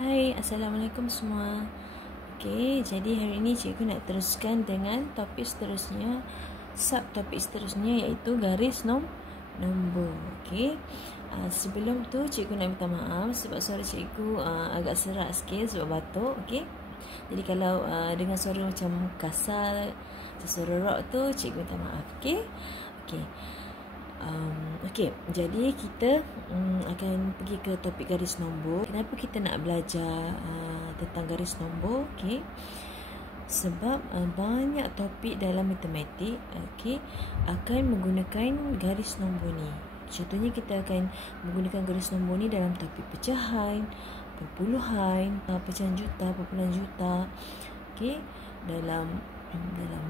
Hai, Assalamualaikum semua. Okey, jadi hari ini cikgu nak teruskan dengan topik seterusnya, subtopik seterusnya iaitu garis nombor. Okey. Sebelum tu cikgu nak minta maaf sebab suara cikgu agak serak sikit sebab batuk, okey. Jadi kalau dengan suara macam kasar, suara rock tu cikgu minta maaf, okey. Okey. Okey, jadi kita akan pergi ke topik garis nombor. Kenapa kita nak belajar tentang garis nombor? Okey. Sebab banyak topik dalam matematik akan menggunakan garis nombor ni. Contohnya kita akan menggunakan garis nombor ni dalam topik pecahan, perpuluhan, pecahan juta, perpuluhan juta. Okey, dalam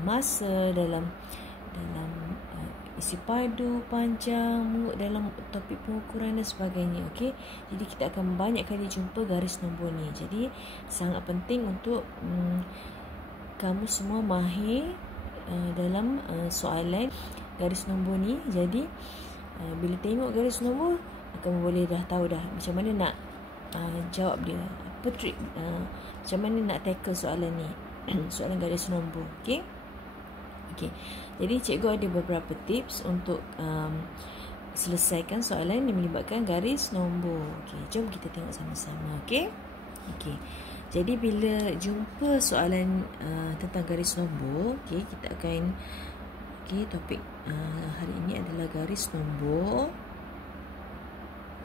masa, dalam isi padu, panjang, dalam topik pengukuran dan sebagainya. Okey. Jadi kita akan banyak kali jumpa garis nombor ni. Jadi sangat penting untuk kamu semua mahir dalam soalan garis nombor ni. Jadi bila tengok garis nombor kamu boleh dah tahu dah macam mana nak jawab dia. Apa trik macam mana nak tackle soalan ni. Soalan garis nombor. Okey. Okey. Jadi cikgu ada beberapa tips untuk selesaikan soalan yang melibatkan garis nombor. Okey, jom kita tengok sama-sama, okey? Okey. Jadi bila jumpa soalan tentang garis nombor, okey, kita akan topik hari ini adalah garis nombor.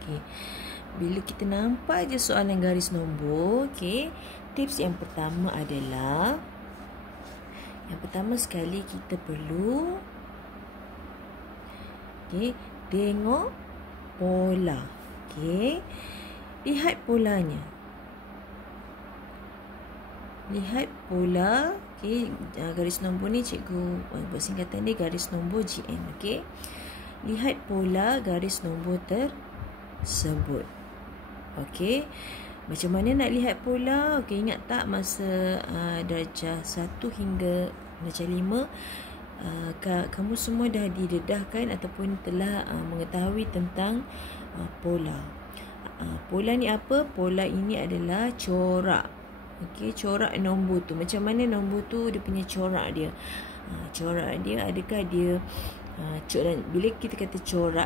Okey. Bila kita nampak je soalan garis nombor, okey, tips yang pertama adalah sekali kita perlu tengok pola. Lihat polanya. Lihat pola. Garis nombor ni cikgu buat singkatan dia garis nombor GN. Lihat pola garis nombor tersebut. Macam mana nak lihat pola? Ingat tak masa darjah 1 hingga darjah 5 kamu semua dah didedahkan ataupun telah mengetahui tentang pola. Pola ni apa? Pola ini adalah corak. Corak nombor tu. Macam mana nombor tu dia punya corak dia? Corak dia adakah dia bila kita kata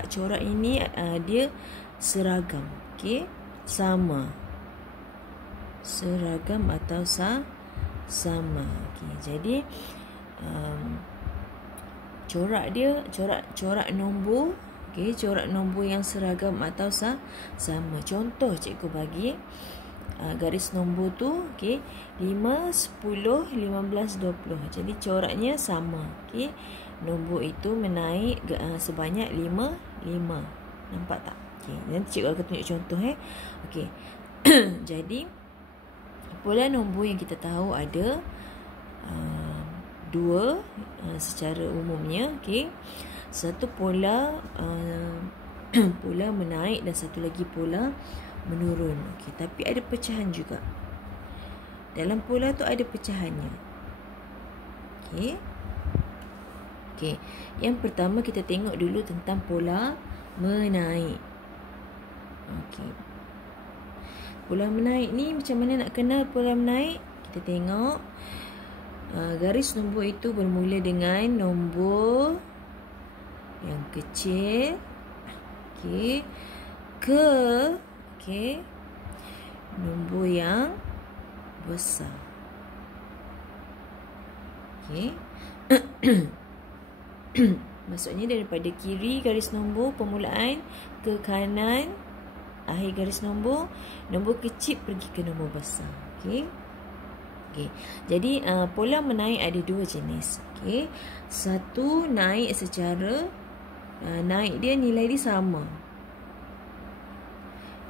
corak ini dia seragam. Sama. Seragam atau sama. Jadi corak dia corak nombor. Corak nombor yang seragam atau sama. Contoh cikgu bagi garis nombor tu 5, 10, 15, 20. Jadi coraknya sama. Nombor itu menaik sebanyak 5. Nampak tak? Nanti cikgu akan tunjuk contoh Jadi pola nombor yang kita tahu ada dua secara umumnya. Satu pola pola menaik dan satu lagi pola menurun. Tapi ada pecahan juga. Dalam pola tu ada pecahannya. Yang pertama kita tengok dulu tentang pola menaik. Pola menaik ni macam mana nak kenal pola menaik? Kita tengok garis nombor itu bermula dengan nombor yang kecil ke nombor yang besar. Maksudnya daripada kiri garis nombor permulaan ke kanan akhir garis nombor kecil pergi ke nombor besar. Jadi pola menaik ada dua jenis. Satu naik secara naik dia nilai dia sama.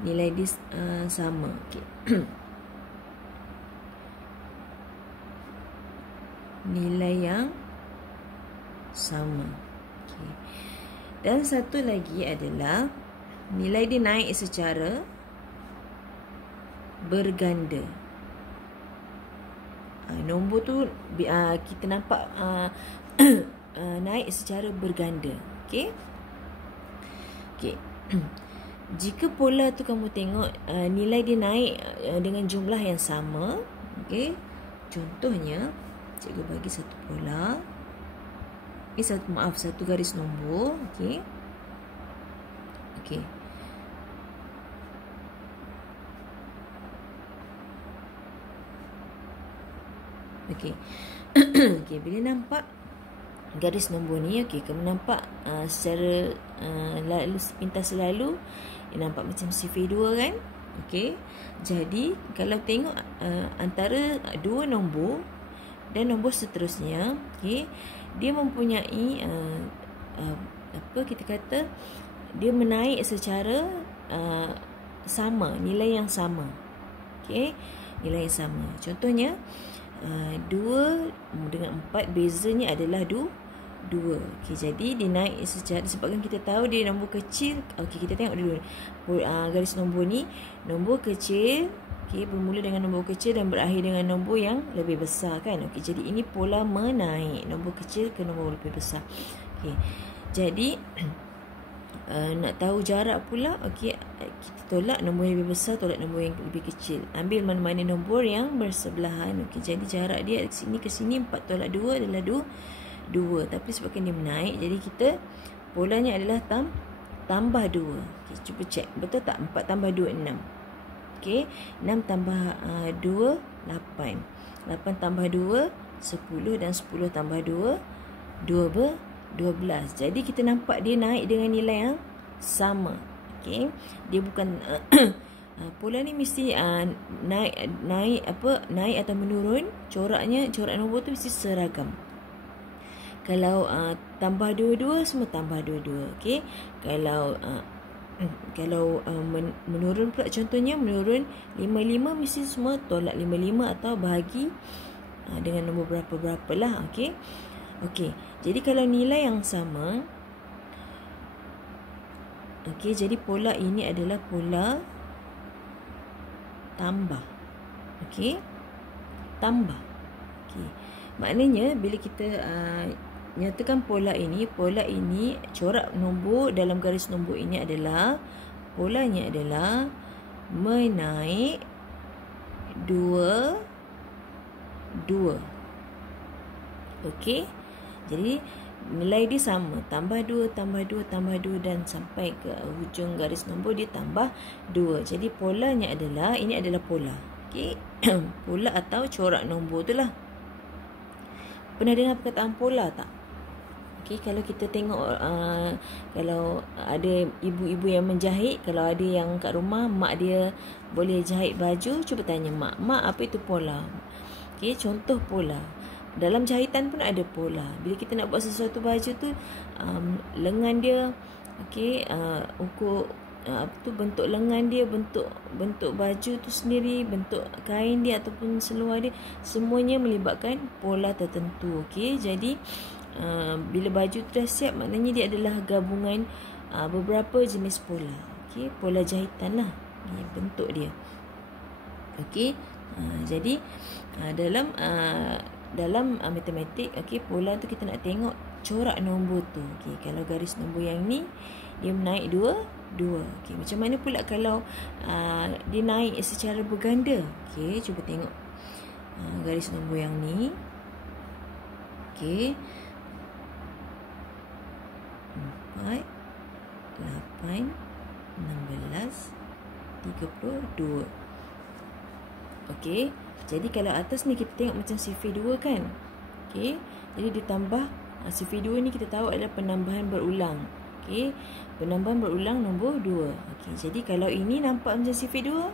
Nilai dia sama. Nilai yang sama. Dan satu lagi adalah nilai dia naik secara berganda. Nombor tu kita nampak naik secara berganda. Jika pola tu kamu tengok nilai dia naik dengan jumlah yang sama, okey. Contohnya, cikgu bagi satu pola. Satu garis nombor, okey. Okey. Okey. Okey, bila nampak garis nombor ni, okey, kamu nampak secara sepintas selalu dia nampak macam sifir 2 kan? Okey. Jadi kalau tengok antara dua nombor dan nombor seterusnya, okey, dia mempunyai apa kita kata, dia menaik secara sama, nilai yang sama. Okey, nilai yang sama. Contohnya 2 dengan 4 bezanya adalah 2. Okey, jadi dia naik secara, sebabkan kita tahu dia nombor kecil. Okey, kita tengok dulu garis nombor ni, nombor kecil, okey, bermula dengan nombor kecil dan berakhir dengan nombor yang lebih besar kan. Okey, jadi ini pola menaik, nombor kecil ke nombor lebih besar. Okey, jadi nak tahu jarak pula, okey, kita tolak nombor yang lebih besar, tolak nombor yang lebih kecil. Ambil mana-mana nombor yang bersebelahan. Okey, jadi jarak dia dari sini ke sini 4 tolak 2 adalah 2. Tapi sebabkan dia menaik, jadi kita polanya adalah tambah 2. Okey, cuba cek. Betul tak? 4 tambah 2, 6. Okey, 6 tambah 2, 8. 8 tambah 2, 10. Dan 10 tambah 2, 12. Jadi kita nampak dia naik dengan nilai yang sama. Okey, dia bukan pola ni mesti naik atau menurun. Corak nombor tu mesti seragam. Kalau tambah 22, semua tambah 22. Okey, kalau menurun pula, contohnya menurun 55, mesti semua tolak 55 atau bahagi dengan nombor berapa-berapa lah. Okey. Okey, jadi kalau nilai yang sama, okey, jadi pola ini adalah pola tambah. Okey, tambah. Okey, maknanya bila kita nyatakan pola ini, corak nombor dalam garis nombor ini adalah, polanya adalah menaik 2. Okey, jadi nilai dia sama, tambah 2, tambah 2, tambah 2 dan sampai ke hujung garis nombor dia tambah 2. Jadi polanya adalah, ini adalah pola. Okey, pola atau corak nombor tu lah. Pernah dengar perkataan pola tak? Okey, kalau kita tengok kalau ada ibu-ibu yang menjahit, kalau ada yang kat rumah mak dia boleh jahit baju, cuba tanya mak, apa itu pola? Okey, contoh pola. Dalam jahitan pun ada pola. Bila kita nak buat sesuatu baju tu, lengan dia, okey, ukur bentuk lengan dia, bentuk baju tu sendiri, bentuk kain dia ataupun seluar dia, semuanya melibatkan pola tertentu. Okey, jadi bila baju tu dah siap, maknanya dia adalah gabungan beberapa jenis pola. Okey, pola jahitan lah, bentuk dia. Okey, jadi dalam matematik, okey, pola tu kita nak tengok corak nombor tu. Okey, kalau garis nombor yang ni dia menaik 2. Okey, macam mana pula kalau dia naik secara berganda? Okey, cuba tengok garis nombor yang ni. Okey, 4, 8, 16, 32. Okey, jadi kalau atas ni kita tengok macam sifir 2 kan. Okey, jadi ditambah sifir 2 ni kita tahu adalah penambahan berulang. Okey, penambahan berulang nombor 2. Okey, jadi kalau ini nampak macam sifir 2,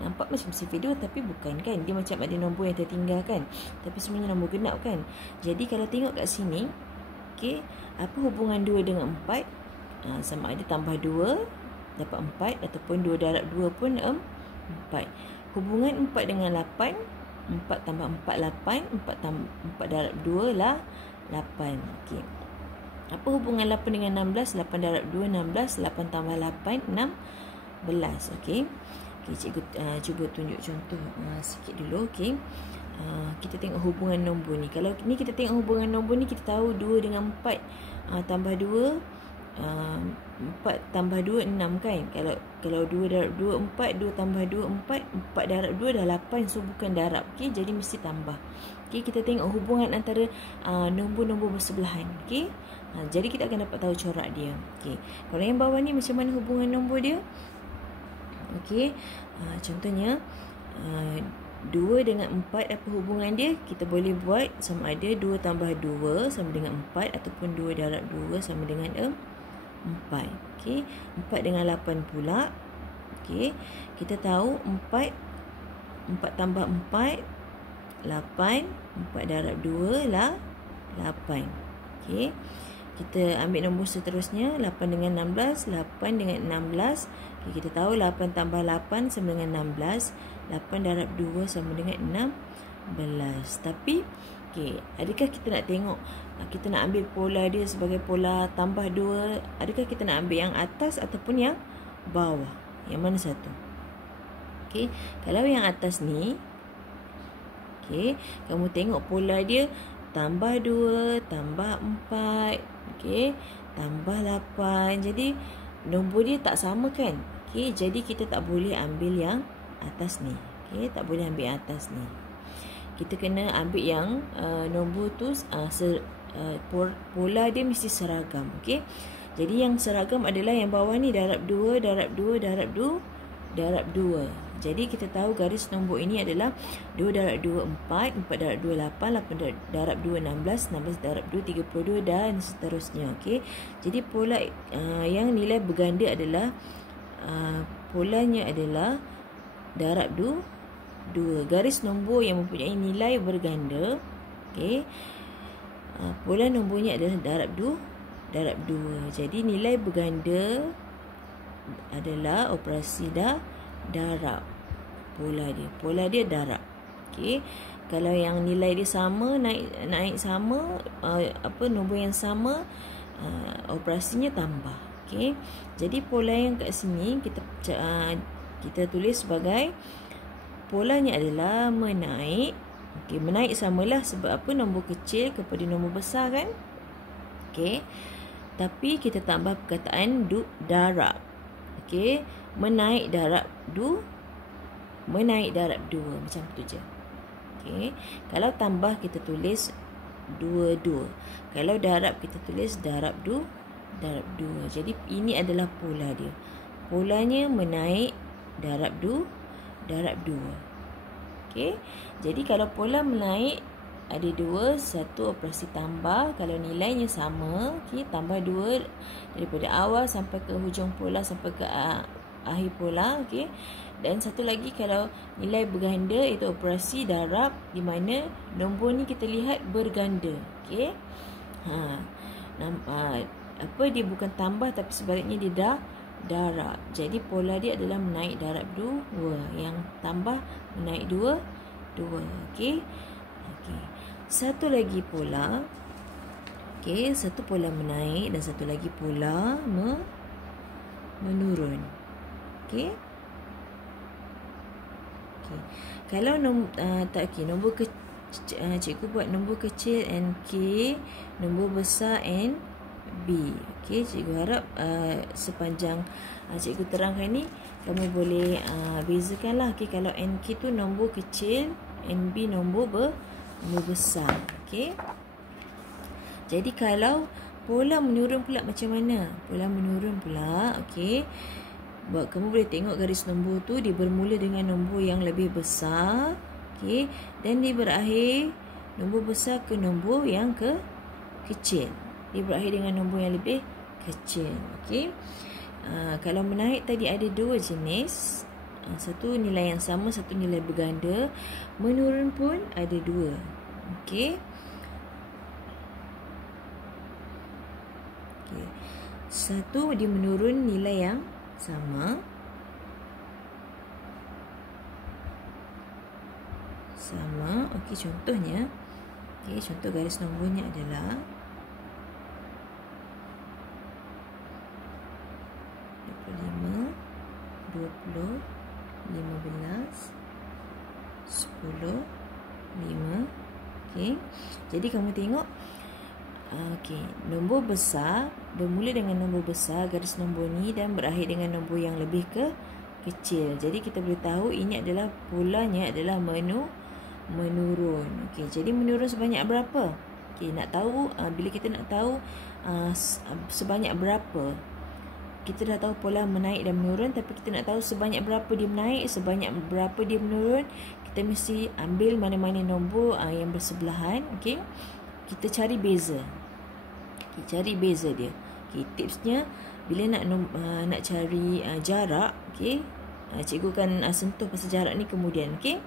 nampak macam sifir 2 tapi bukan kan. Dia macam ada nombor yang tertinggal kan. Tapi sebenarnya nombor genap kan. Jadi kalau tengok kat sini, okey, apa hubungan 2 dengan 4? Sama ada tambah 2 dapat 4 ataupun 2 darab 2 pun 4. Hubungan 4 dengan 8, 4 tambah 4, 8. 4 darab 2 lah 8. Okey. Apa hubungan 8 dengan 16? 8 darab 2, 16. 8 tambah 8, 16. Okey. Okey, cikgu cuba tunjuk contoh sikit dulu. Okey. Kita tengok hubungan nombor ni. Kalau ni kita tengok hubungan nombor ni, kita tahu 2 dengan 4 tambah 2. 4 tambah 2 6 kan. Kalau 2 darab 2 4, 2 tambah 2 4, 4 darab 2 dah 8. So bukan darab. Okey, jadi mesti tambah. Okey, kita tengok hubungan antara nombor-nombor bersebelahan. Okey. Jadi kita akan dapat tahu corak dia. Okey. Kalau yang bawah ni macam mana hubungan nombor dia? Okey. Contohnya 2 dengan 4, apa hubungan dia? Kita boleh buat sama ada 2 tambah 2 sama dengan 4 ataupun 2 darab 2 sama dengan 4. Okey, 4 dengan 8 pula. Okey, kita tahu 4 tambah 4 8, 4 darab 2 lah 8. Okey, kita ambil nombor seterusnya, 8 dengan 16, 8 dengan 16. Okay, kita tahu 8 tambah 8 sama dengan 16. 8 darab 2 sama dengan 16. Tapi, okay, adakah kita nak tengok, kita nak ambil pola dia sebagai pola tambah 2? Adakah kita nak ambil yang atas ataupun yang bawah? Yang mana satu? Okay, kalau yang atas ni, okay, kamu tengok pola dia tambah 2, tambah 4, okay, tambah 8. Jadi, nombor dia tak sama kan? Okay, jadi kita tak boleh ambil yang atas ni. Okay, tak boleh ambil atas ni. Kita kena ambil yang nombor tu, pola dia mesti seragam. Okay, jadi yang seragam adalah yang bawah ni, darab 2, darab 2, darab 2, darab 2. Jadi kita tahu garis nombor ini adalah 2 darab 2 4, 4 darab 2 8, 8 darab 2 16, 16 darab 2 32 dan seterusnya. Okey. Jadi pola yang nilai berganda adalah polanya adalah darab 2. Garis nombor yang mempunyai nilai berganda, okey, pola nombornya adalah darab 2. Jadi nilai berganda adalah operasi darab. Pola dia darab. Okey. Kalau yang nilai dia sama, naik sama, nombor yang sama, operasinya tambah. Okey. Jadi pola yang kat sini kita tulis sebagai polanya adalah menaik. Okey, menaik samalah sebab apa? Nombor kecil kepada nombor besar kan? Okey. Tapi kita tambah perkataan darab. Okey, menaik darab 2 macam tu je. Okey, kalau tambah kita tulis 2. Kalau darab kita tulis darab 2. Jadi ini adalah pola dia. Polanya menaik darab 2. Okey, jadi kalau pola menaik ada 2, satu operasi tambah. Kalau nilainya sama, okey, tambah 2 daripada awal sampai ke hujung pola, sampai ke akhir pola. Okey, dan satu lagi, kalau nilai berganda, itu operasi darab, di mana nombor ni kita lihat berganda. Okey, dia bukan tambah tapi sebaliknya dia darab. Jadi pola dia adalah menaik darab 2, yang tambah menaik 2. Okey. Satu lagi pola. Okey, satu pola menaik dan satu lagi pola menurun. Okey. Kalau nombor cikgu buat nombor kecil NK, nombor besar NB. Okey, cikgu harap sepanjang cikgu terangkan ni kamu boleh bezakanlah. Okey, kalau NK tu nombor kecil, NB nombor besar. Okey. Jadi kalau pola menurun pula macam mana? Pola menurun pula, okey. Kamu boleh tengok garis nombor tu, dia bermula dengan nombor yang lebih besar, okey, dan dia berakhir nombor besar ke nombor yang kecil. Dia berakhir dengan nombor yang lebih kecil. Okey. Kalau menaik tadi ada 2 jenis. Satu nilai yang sama, satu nilai berganda. Menurun pun ada 2. Okey. Satu dia menurun nilai yang sama. Okey, contohnya. Okey, contoh garis nombornya adalah 25, 20, 15, 10, 5. Okey. Jadi kamu tengok, okey, nombor besar bermula dengan nombor besar garis nombor ni dan berakhir dengan nombor yang lebih kecil. Jadi kita boleh tahu ini adalah polanya adalah menurun. Okey, jadi menurun sebanyak berapa? Okey, nak tahu bila kita nak tahu sebanyak berapa, kita dah tahu pola menaik dan menurun, tapi kita nak tahu sebanyak berapa dia menaik, sebanyak berapa dia menurun, kita mesti ambil mana-mana nombor yang bersebelahan. Okey, kita cari beza. Cari beza dia. Okey, tipsnya bila nak cari jarak, okey, cikgu akan sentuh pasal jarak ni kemudian. Okey,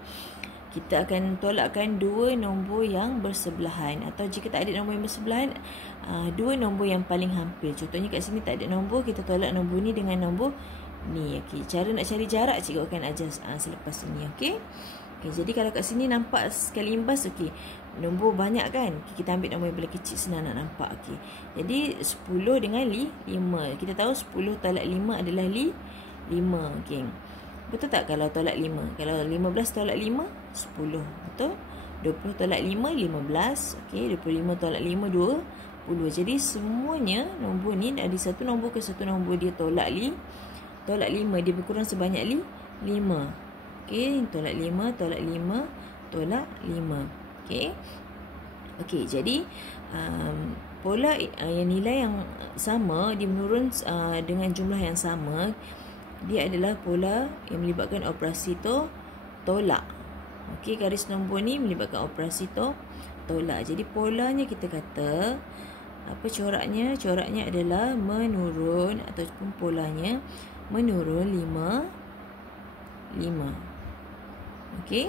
kita akan tolakkan dua nombor yang bersebelahan, atau jika tak ada nombor yang bersebelahan, dua nombor yang paling hampir. Contohnya kat sini tak ada nombor, kita tolak nombor ni dengan nombor ni. Okey, cara nak cari jarak cikgu akan ajar selepas ini. Okey. Okey, jadi kalau kat sini nampak sekali imbas, okey, nombor banyak kan? Okay, kita ambil nombor yang paling kecil, senang nak nampak. Okey. Jadi 10 dengan 5. Kita tahu 10 tolak 5 adalah 5. Okey. Betul tak kalau tolak 5? Kalau 15 tolak 5, 10. Betul? 20 tolak 5, 15. Okey, 25 tolak 5, 20. Jadi semuanya nombor ni dari satu nombor ke satu nombor dia tolak 5, dia berkurang sebanyak 5. Okey, tolak 5, tolak 5, tolak 5. Okey. Okey, jadi pola yang nilai yang sama dia menurun dengan jumlah yang sama, dia adalah pola yang melibatkan operasi tolak. Okey, garis nombor ni melibatkan operasi tolak. Jadi polanya kita kata apa coraknya? Coraknya adalah menurun, ataupun polanya menurun 5. Okey.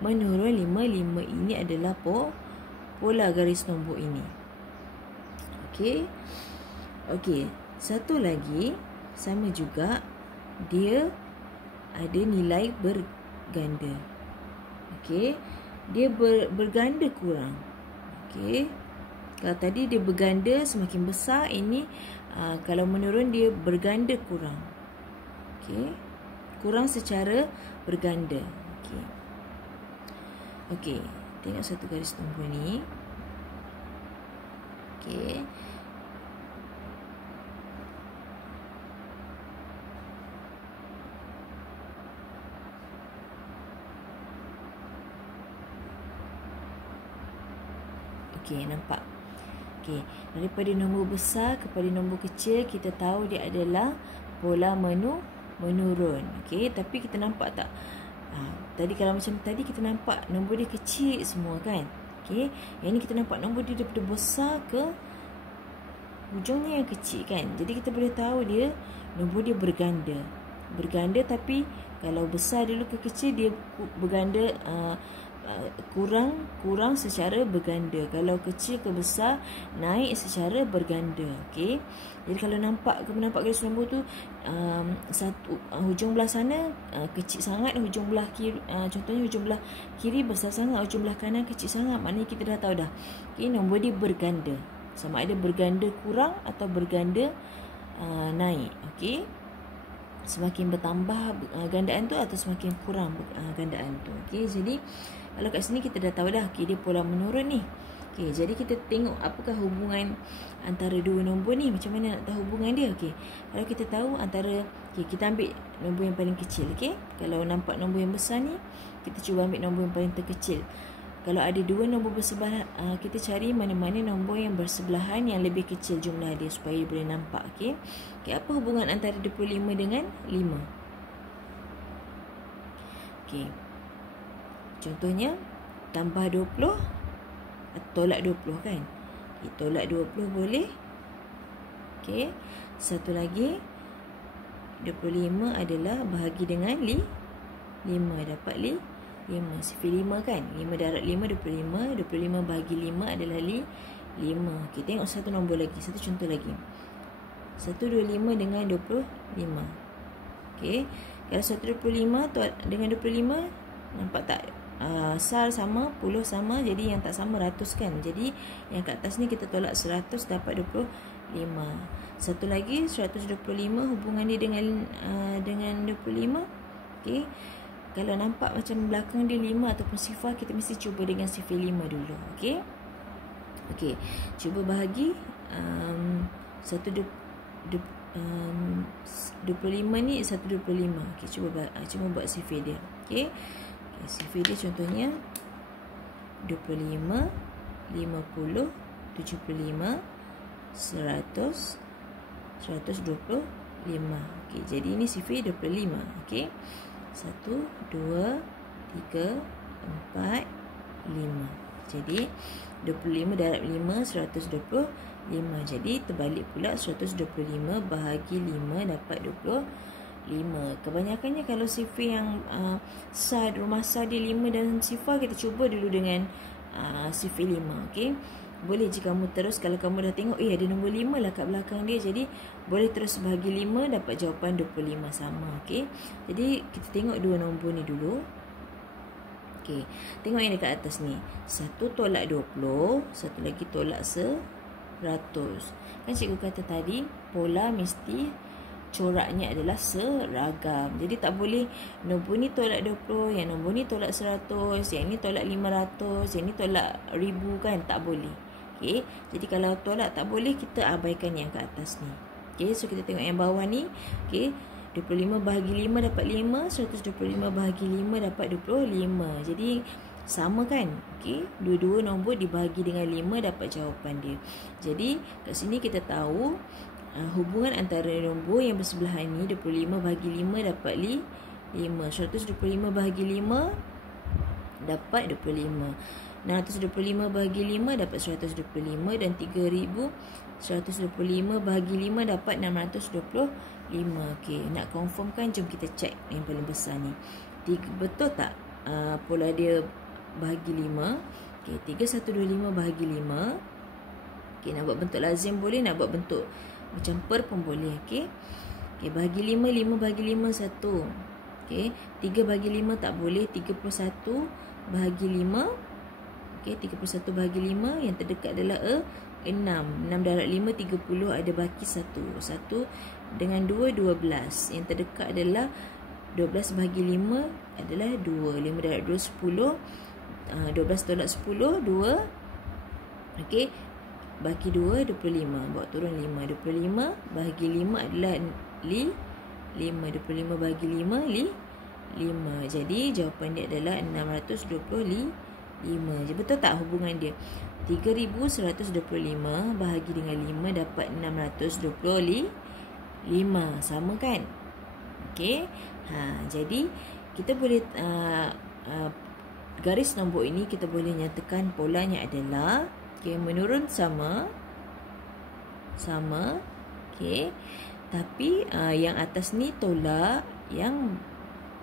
Menurun 5 ini adalah pola garis nombor ini. Okey. Okey, satu lagi sama juga, dia ada nilai berganda. Okey, dia berganda kurang. Okey, kalau tadi dia berganda semakin besar, ini kalau menurun dia berganda kurang. Okey, kurang secara berganda. Okey. Okey, tengok satu garis nombor ni. Okey. Okey, nampak? Okey, daripada nombor besar kepada nombor kecil, kita tahu dia adalah pola menurun. Okey, tapi kita nampak tak? Tadi kalau macam tadi kita nampak nombor dia kecil semua kan? Okey, yang ni kita nampak nombor dia daripada besar ke hujungnya yang kecil kan? Jadi kita boleh tahu dia nombor dia berganda. Berganda, tapi kalau besar dulu ke kecil dia berganda kurang secara berganda. Kalau kecil ke besar naik secara berganda. Okey. Jadi kalau nampak garis nombor tu satu hujung belah sana kecil sangat, hujung belah kiri contohnya hujung belah kiri besar sangat, hujung belah kanan kecil sangat, maknanya kita dah tahu dah. Okey, nombor dia berganda. Sama ada berganda kurang atau berganda naik. Okey. Semakin bertambah gandaan tu atau semakin kurang gandaan tu. Okey, jadi kalau kat sini kita dah tahu dah, okey, dia pola menurun ni. Okey, jadi kita tengok apakah hubungan antara dua nombor ni. Macam mana nak tahu hubungan dia? Okey, kalau kita tahu antara, okey, kita ambil nombor yang paling kecil. Okey, kalau nampak nombor yang besar ni, kita cuba ambil nombor yang paling terkecil. Kalau ada dua nombor bersebelahan, kita cari mana-mana nombor yang bersebelahan yang lebih kecil jumlah dia supaya boleh nampak. Okey. Okey, apa hubungan antara 25 dengan 5? Okey. Contohnya tambah 20 tolak 20 kan? Okay, tolak 20 boleh. Okey. Satu lagi 25 adalah bahagi dengan 5, dapat 5. Sifir 5 kan? 5 darab 5 25. 25 bahagi 5 adalah 5. Okey, tengok satu nombor lagi, satu contoh lagi. 125 dengan 25. Okey. Kalau 125 dengan 25, nampak tak? Sal sama, puluh sama, jadi yang tak sama ratus kan? Jadi yang kat atas ni kita tolak 100 dapat 25. Satu lagi 125 hubungan dia dengan 25. Okey. Kalau nampak macam belakang dia 5 ataupun sifar, kita mesti cuba dengan sifir 5 dulu. Okey. Okey. Cuba bahagi 25 ni 125. Okey, cuba buat sifir dia. Okey. Sifir dia contohnya 25, 50, 75, 100, 125. Okey, jadi ini sifir 25. Okey. 1, 2, 3, 4, 5. Jadi 25 darab 5 125. Jadi terbalik pula 125 bahagi 5 dapat 25. Kebanyakannya kalau sifir yang rumah sah dia 5 dan sifar, kita cuba dulu dengan sifir 5. Okey. Boleh jika kamu terus, kalau kamu dah tengok ada nombor 5 lah kat belakang dia, jadi boleh terus bahagi 5 dapat jawapan 25 sama. Okey. Jadi kita tengok dua nombor ni dulu. Okey, tengok yang dekat atas ni. Satu tolak 20, satu lagi tolak 100. Kan cikgu kata tadi, pola mesti coraknya adalah seragam. Jadi tak boleh nombor ni tolak 20, yang nombor ni tolak 100, yang ni tolak 500, yang ni tolak 1000 kan, tak boleh. Okey, jadi kalau tolak tak boleh, kita abaikan yang kat atas ni. Okey, so kita tengok yang bawah ni. Okey, 25 bahagi 5 dapat 5, 125 bahagi 5 dapat 25. Jadi sama kan? Okey, dua-dua nombor dibahagi dengan 5 dapat jawapan dia. Jadi kat sini kita tahu hubungan antara nombor yang bersebelahan ni, 25 bahagi 5 dapat 5, 125 bahagi 5 dapat 25, 625 bahagi 5 dapat 125, dan 3125 bahagi 5 dapat 625. Okey, nak confirmkan, jom kita check yang paling besar ni. Betul tak pola dia bahagi 5? Okey, 3125 bahagi 5. Okey, nak buat bentuk lazim boleh, nak buat bentuk macam per pun boleh. Okey. Okey, bahagi 5, 5 bahagi 5 1. Okey, 3 bahagi 5 tak boleh, 31 bahagi 5. Okey, 31 bahagi 5, yang terdekat adalah 6. 6 darab 5 30, ada baki 1. 1 dengan 2 12. Yang terdekat adalah 12 bahagi 5 adalah 2. 5 darab 2 10. 12 tolak 10 2. Okey, baki 2 25. Bawa turun 5. 25 bahagi 5 adalah 5. 25 bahagi 5 5. Jadi jawapan dia adalah 625. Betul tak hubungan dia? 3125 bahagi dengan 5 dapat 625. Sama kan? Okey. Jadi kita boleh garis nombor ini kita boleh nyatakan polanya adalah menurun sama. Okey. Tapi yang atas ni tolak, yang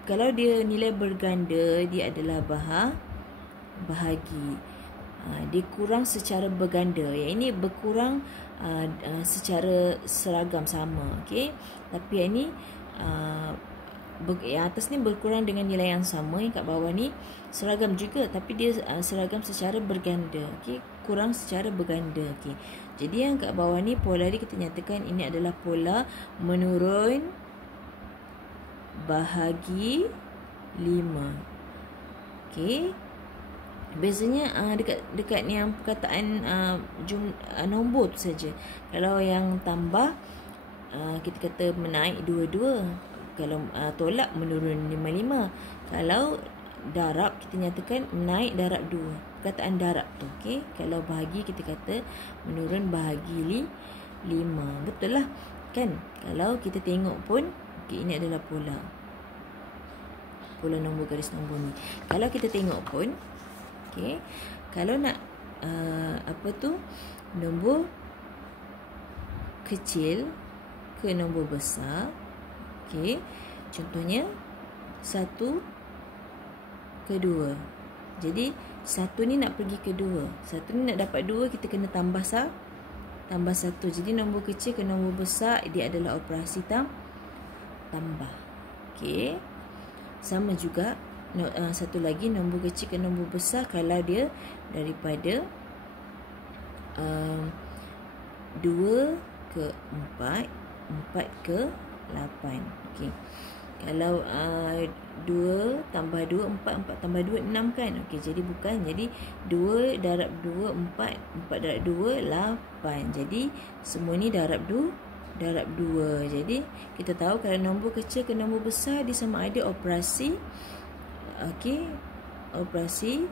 kalau dia nilai berganda dia adalah bahagi. Dia kurang secara berganda. Yang ini berkurang secara seragam sama. Okey. Tapi yang ini yang atas ni berkurang dengan nilai yang sama. Yang kat bawah ni seragam juga, tapi dia seragam secara berganda. Okey, kurang secara berganda. Okey. Jadi yang kat bawah ni pola dia kita nyatakan ini adalah pola menurun bahagi 5. Okey. Bezanya dekat yang perkataan nombor tu saja. Kalau yang tambah kita kata menaik 22. Kalau tolak menurun 55. Kalau darab kita nyatakan menaik darab 2. Perkataan darab tu. Okey. Kalau bahagi kita kata menurun bahagi 5. Betul lah kan? Kalau kita tengok pun ini adalah pola nombor, garis nombor ni. Kalau kita tengok pun okey, kalau nak nombor kecil ke nombor besar. Okey, contohnya 1 ke 2. Jadi 1 ni nak pergi ke 2. 1 ni nak dapat 2, kita kena tambah 1. Jadi nombor kecil ke nombor besar dia adalah operasi tambah. Okey. Sama juga satu lagi, nombor kecil ke nombor besar kalau dia daripada 2 ke 4, 4 ke 8. Okey. Kalau 2 tambah 2 4, 4 tambah 2 6 kan. Okey, jadi bukan. Jadi 2 darab 2 4, 4 darab 2 8. Jadi semua ni darab 2. Jadi kita tahu kalau nombor kecil ke nombor besar dia sama ada operasi, okey, operasi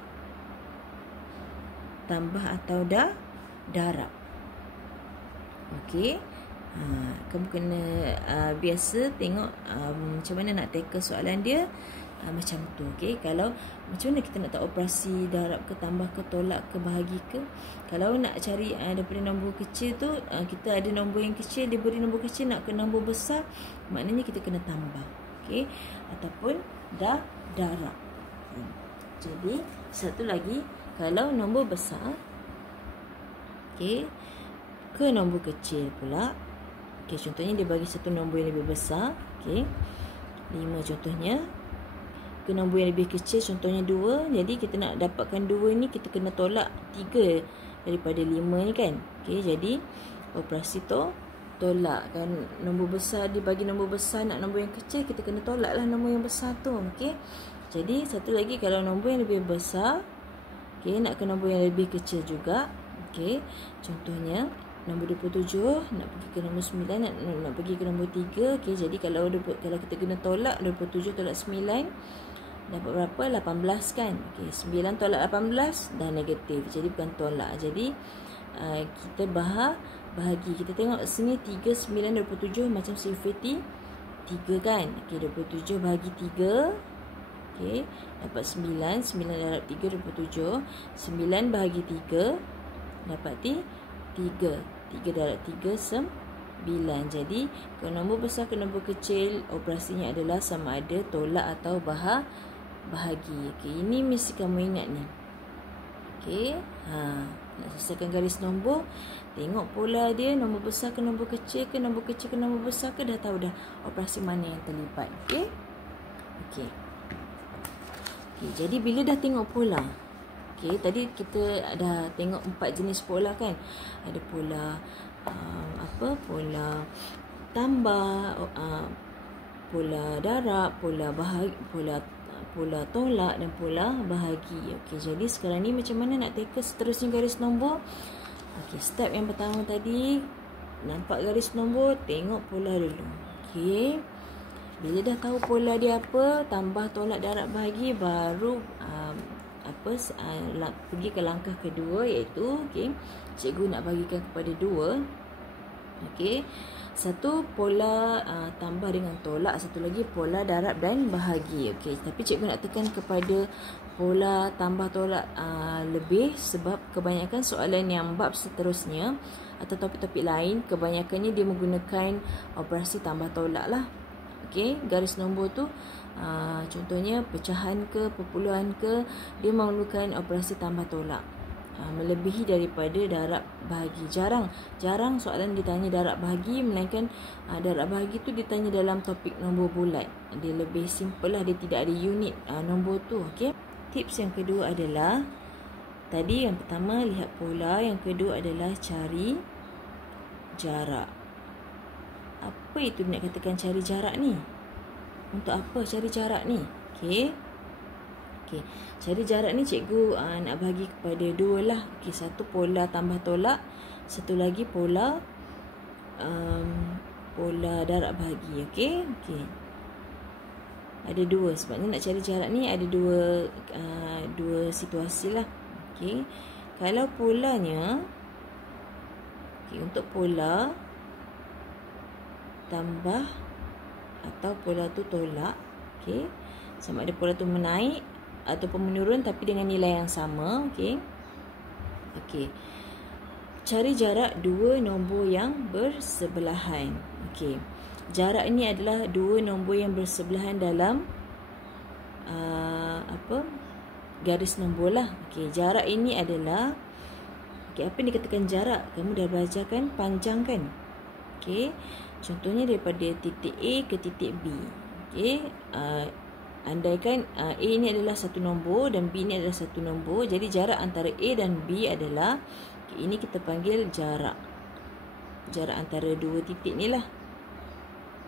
tambah atau darab. Okey. Kamu kena biasa tengok macam mana nak tackle soalan dia, macam tu. Okey, kalau macam mana kita nak tahu operasi darab ke, tambah ke, tolak ke, bahagi ke. Kalau nak cari daripada nombor kecil tu, kita ada nombor yang kecil, dia beri nombor kecil, nak ke nombor besar, maknanya kita kena tambah. Okey, ataupun darab. Jadi satu lagi, kalau nombor besar, okey, ke nombor kecil pula. Okey, contohnya dia bagi satu nombor yang lebih besar, okey, 5 contohnya, ke nombor yang lebih kecil contohnya 2. Jadi kita nak dapatkan 2 ni, kita kena tolak 3 daripada 5 ni kan. Okey, jadi operasi tolak kan. Nombor besar dia bagi nombor besar, nak nombor yang kecil, kita kena tolaklah nombor yang besar tu. Okey, jadi satu lagi, kalau nombor yang lebih besar, okey, nak ke nombor yang lebih kecil juga. Okey, contohnya nombor 27 nak pergi ke nombor 9, nak pergi ke nombor 3. Okey, jadi kalau kita kena tolak 27 tolak 9 dapat berapa? 18 kan. Okey, 9 tolak 18 dah negatif. Jadi bukan tolak. Jadi kita bahagi. Kita tengok sini 3, 9, 27 macam silfati 3 kan. Okey, 27 bahagi 3. Okey, dapat 9. 9 darab 3 27. 9 bahagi 3 dapat 3. 3 darab 3 9. Jadi kalau nombor besar ke nombor kecil, operasinya adalah sama ada tolak atau bahagi. Okey, ini mesti kamu ingat ni. Okey, nak selesaikan garis nombor, tengok pola dia, nombor besar ke nombor kecil ke, nombor kecil ke nombor besar ke, dah tahu dah operasi mana yang terlibat. Okey. Okey. Okey, jadi bila dah tengok pola, okey, tadi kita dah tengok 4 jenis pola kan. Ada pola pola tambah, pola darab, pola bahagi, pola tolak dan pola bahagi. Okey, jadi sekarang ni macam mana nak tackle seterusnya garis nombor? Okey, step yang pertama tadi, nampak garis nombor, tengok pola dulu. Okey, bila dah tahu pola dia apa, tambah, tolak, darab, bahagi, baru pergi ke langkah kedua, iaitu okey, cikgu nak bagikan kepada 2. Okey, satu pola tambah dengan tolak, satu lagi pola darab dan bahagi. Okey, tapi cikgu nak tekan kepada pola tambah tolak lebih, sebab kebanyakan soalan yang bab seterusnya atau topik-topik lain, kebanyakannya dia menggunakan operasi tambah tolak lah. Okey, garis nombor tu contohnya pecahan ke, perpuluhan ke, dia memerlukan operasi tambah tolak. Melebihi daripada darab bahagi. Jarang soalan ditanya darab bahagi, melainkan darab bahagi tu ditanya dalam topik nombor bulat. Dia lebih simple lah, dia tidak ada unit nombor tu. Okey. Tips yang kedua adalah, tadi yang pertama lihat pola, yang kedua adalah cari jarak. Apa itu nak katakan cari jarak ni? Untuk apa cari jarak ni? Okey. Okey, cari jarak ni cikgu nak bagi kepada 2 lah. Okey, satu pola tambah tolak, satu lagi pola darab bahagi. Okey. Okey, ada 2, sebabnya nak cari jarak ni ada dua situasi lah. Okey, kalau polanya, okey, untuk pola tambah atau pola tu tolak, okey, sama ada pola tu menaik ataupun menurun tapi dengan nilai yang sama. Okey. Okey, cari jarak 2 nombor yang bersebelahan. Okey, jarak ini adalah 2 nombor yang bersebelahan dalam garis nombor lah. Okey, jarak ini adalah, okey, apa yang dikatakan jarak? Kamu dah belajar kan, panjang kan? Okey, contohnya daripada titik A ke titik B. Okey, andaikan A ni adalah satu nombor dan B ni adalah satu nombor, jadi jarak antara A dan B adalah, okay, ini kita panggil jarak antara 2 titik ni lah.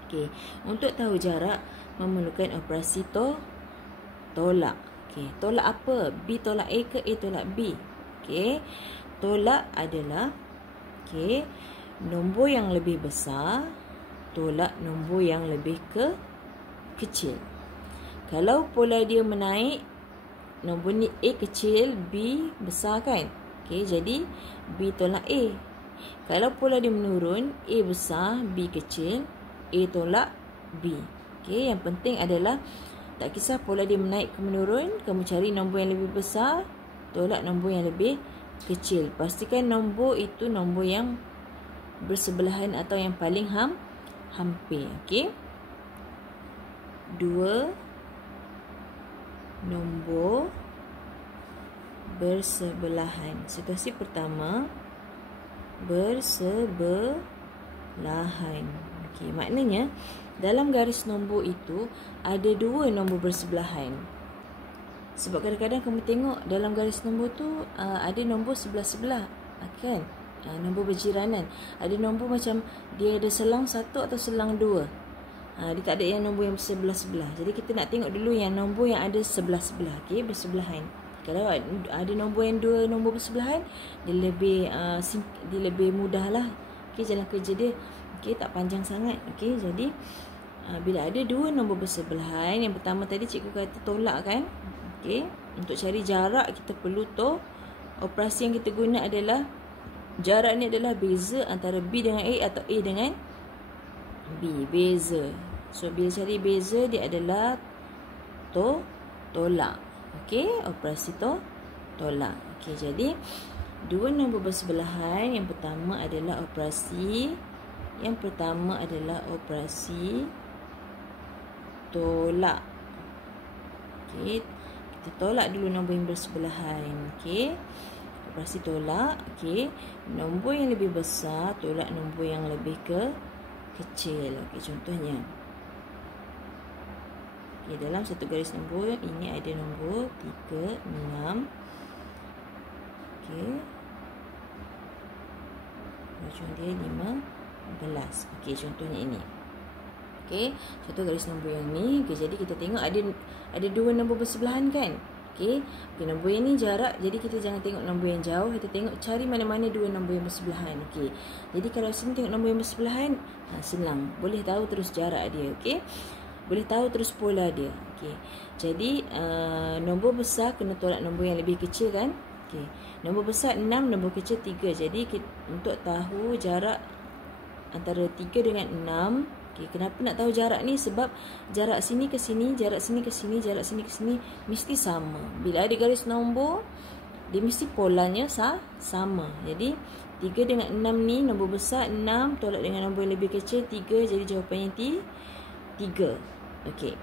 Okey, untuk tahu jarak, memerlukan operasi tolak. Okey, tolak apa? B tolak A ke A tolak B? Okey, tolak adalah nombor yang lebih besar tolak nombor yang lebih kecil. Kalau pola dia menaik, nombor ni A kecil, B besar kan? Okey, jadi B tolak A. Kalau pola dia menurun, A besar, B kecil, A tolak B. Okey, yang penting adalah tak kisah pola dia menaik ke menurun, kamu cari nombor yang lebih besar, tolak nombor yang lebih kecil. Pastikan nombor itu nombor yang bersebelahan atau yang paling hampir. Okey. 2 nombor bersebelahan. Situasi pertama, bersebelahan. Okey, maknanya dalam garis nombor itu ada 2 nombor bersebelahan. Sebab kadang-kadang kamu tengok dalam garis nombor tu ada nombor sebelah-sebelah, kan? Nombor berjiranan. Ada nombor macam dia ada selang 1 atau selang 2. Dia tak ada yang nombor yang sebelah-sebelah. Jadi kita nak tengok dulu yang nombor yang ada sebelah-sebelah, okey, bersebelahan. Kalau ada nombor yang 2 nombor bersebelahan, dia lebih mudah lah. Okey, jalan kerja dia tak panjang sangat. Okey, jadi bila ada 2 nombor bersebelahan, yang pertama tadi cikgu kata tolak kan. Okey, untuk cari jarak kita perlu operasi yang kita guna adalah jarak ni adalah beza antara B dengan A atau A dengan B. Beza. So bila cari beza dia adalah tolak. Okey, operasi tolak. Okey, jadi 2 nombor bersebelahan, yang pertama adalah operasi tolak. Okey, kita tolak dulu nombor yang bersebelahan. Okey, operasi tolak. Okey, nombor yang lebih besar tolak nombor yang lebih kecil. Okey, contohnya. Okey, dalam satu garis nombor ini ada nombor 3, 6. Okey. Hujung dia 15. Okey, contohnya ini. Okey, contoh garis nombor yang ni. Okey, jadi kita tengok ada 2 nombor bersebelahan kan? Okey, nombor yang ni jarak, jadi kita jangan tengok nombor yang jauh, kita tengok cari mana-mana 2 nombor yang bersebelahan. Okey. Jadi kalau sini tengok nombor yang bersebelahan, senang. Boleh tahu terus jarak dia, okey. Boleh tahu terus pola dia. Okey. Jadi nombor besar kena tolak nombor yang lebih kecil kan? Okey. Nombor besar 6, nombor kecil 3. Jadi untuk tahu jarak antara 3 dengan 6, okey, kenapa nak tahu jarak ni? Sebab jarak sini ke sini, jarak sini ke sini, jarak sini ke sini mesti sama. Bila ada garis nombor, dia mesti polanya sama. Jadi 3 dengan 6 ni nombor besar 6 tolak dengan nombor yang lebih kecil 3, jadi jawapannya 3. Okey.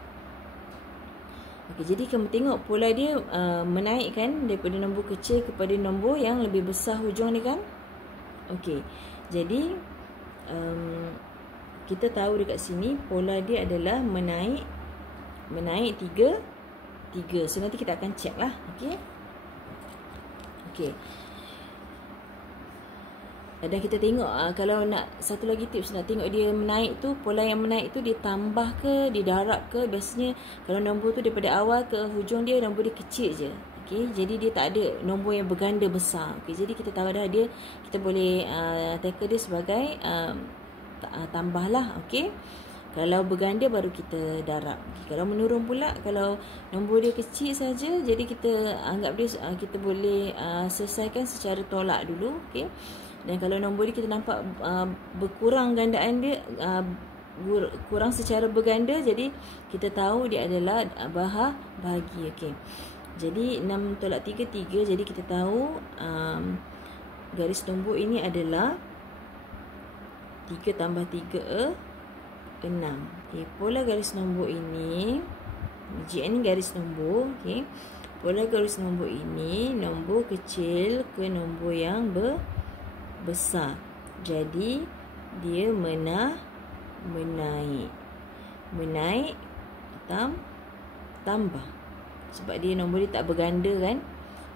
Okey, jadi kamu tengok pola dia menaik kan, daripada nombor kecil kepada nombor yang lebih besar hujung ni kan. Okey. Jadi kita tahu dekat sini pola dia adalah menaik 3. So nanti kita akan check lah. Okey. Okey. Dan kita tengok kalau nak satu lagi tips, nak tengok dia menaik tu, pola yang menaik tu dia tambah ke, dia darab ke. Biasanya kalau nombor tu daripada awal ke hujung dia, nombor dia kecil je. Okey, jadi dia tak ada nombor yang berganda besar. Okey, jadi kita tahu dah dia, kita boleh tackle dia sebagai tambah lah. Okey, kalau berganda baru kita darab. Okay, kalau menurun pula, kalau nombor dia kecil saja, jadi kita anggap dia kita boleh selesaikan secara tolak dulu. Okey. Dan kalau nombor dia kita nampak berkurang gandaan dia, kurang secara berganda, jadi kita tahu dia adalah bahagi. Okey. Jadi 6 tolak 3, 3. Jadi kita tahu garis nombor ini adalah 3 tambah 3, 6. Okey, pola garis nombor ini, GN ni garis nombor. Okey. Pola garis nombor ini nombor kecil ke nombor yang besar. Jadi dia menaik. Tambah. Sebab dia nombor dia tak berganda kan.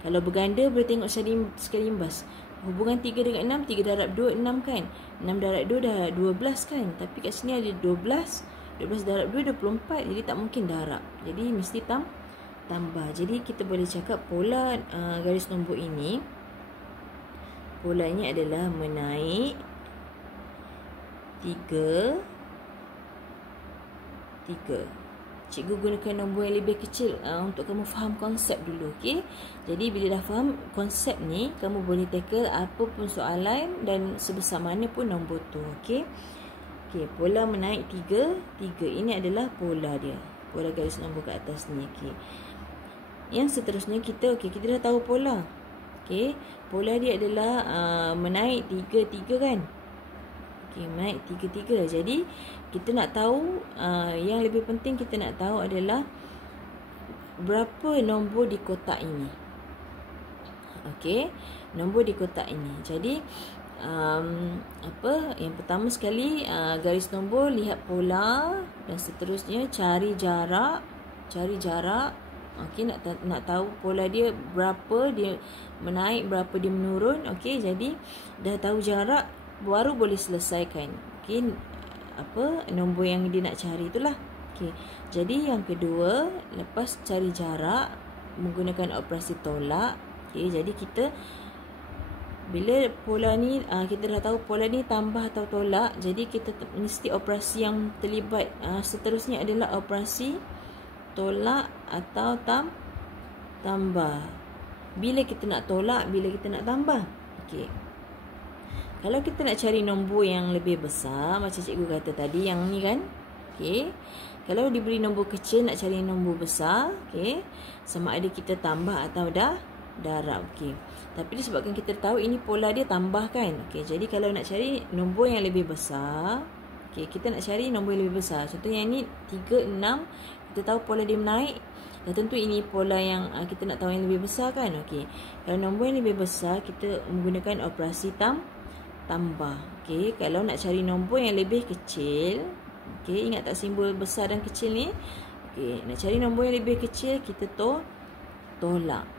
Kalau berganda boleh tengok sekali imbas. Hubungan 3 dengan 6, 3 darab 2, 6 kan. 6 darab 2 dah 12 kan. Tapi kat sini ada 12 12 darab 2, 24. Jadi tak mungkin darab. Jadi mesti tambah. Jadi kita boleh cakap pola garis nombor ini, polanya adalah menaik 3. Cikgu gunakan nombor yang lebih kecil untuk kamu faham konsep dulu, okey? Jadi bila dah faham konsep ni, kamu boleh tackle apa pun soalan dan sebesar mana pun nombor tu, okey? Okey, pola menaik 3. Ini adalah pola dia. Pola garis nombor kat atas ni, okey. Yang seterusnya kita dah tahu pola. Okey, pola dia adalah menaik 3 kan? Okey, menaik 3. Jadi kita nak tahu, yang lebih penting kita nak tahu adalah berapa nombor di kotak ini. Okey, nombor di kotak ini. Jadi yang pertama sekali, garis nombor, lihat pola, dan seterusnya cari jarak. Okey, nak tahu pola dia berapa dia menaik, berapa dia menurun. Okey, jadi dah tahu jarak, baru boleh selesaikan. Okey, nombor yang dia nak cari itulah. Okey, jadi yang kedua, lepas cari jarak menggunakan operasi tolak. Okey, jadi kita bila pola ni, kita dah tahu pola ni tambah atau tolak, jadi kita mesti operasi yang terlibat seterusnya adalah operasi tolak atau tambah. Bila kita nak tolak, bila kita nak tambah. Okey, kalau kita nak cari nombor yang lebih besar, macam cikgu kata tadi, yang ni kan. Okey, kalau diberi nombor kecil, nak cari nombor besar, okey, sama ada kita tambah atau darab. Okey, tapi disebabkan kita tahu ini pola dia tambah kan. Okey, jadi kalau nak cari nombor yang lebih besar, okey, kita nak cari nombor yang lebih besar. Contohnya yang ni 3, 6, kita tahu pola dia menaik. Dan tentu ini pola yang kita nak tahu yang lebih besar kan. Okey, kalau nombor yang lebih besar, kita menggunakan operasi tambah. Okey, kalau nak cari nombor yang lebih kecil, okey, ingat tak simbol besar dan kecil ni? Okey, nak cari nombor yang lebih kecil, kita tolak.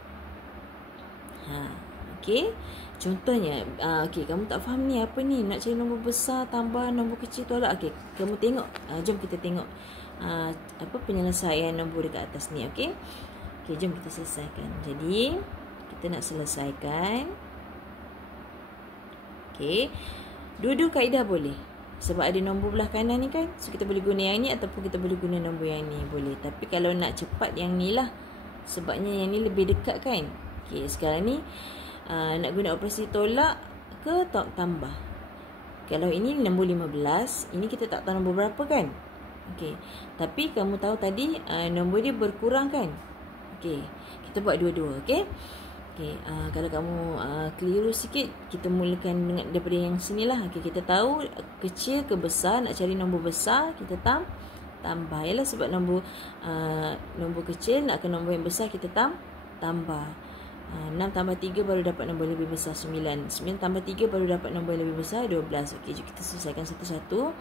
Okey, contohnya, okey, kamu tak faham ni apa ni? Nak cari nombor besar tambah nombor kecil tolak. Okey, kamu tengok. Jom kita tengok penyelesaian nombor dekat atas ni. Okey. Okey, jom kita selesaikan. Jadi, kita nak selesaikan. Okey, dua-dua kaedah boleh. Sebab ada nombor belah kanan ni kan. So, kita boleh guna yang ni ataupun kita boleh guna nombor yang ni. Boleh. Tapi kalau nak cepat, yang ni lah. Sebabnya yang ni lebih dekat kan. Okey, sekarang ni nak guna operasi tolak ke tambah. Kalau ini nombor 15, ini kita tak tahu nombor berapa kan. Okey, tapi kamu tahu tadi nombor dia berkurang kan. Okey, kita buat dua-dua. Okey. Okey, kalau kamu keliru sikit, kita mulakan daripada yang sini lah. Okey, kita tahu kecil ke besar, nak cari nombor besar, kita tambah. Yalah, sebab nombor kecil nak ke nombor yang besar, kita tambah. 6 tambah 3 baru dapat nombor lebih besar 9. 9 tambah 3 baru dapat nombor lebih besar 12. Okey, jom kita selesaikan satu-satu.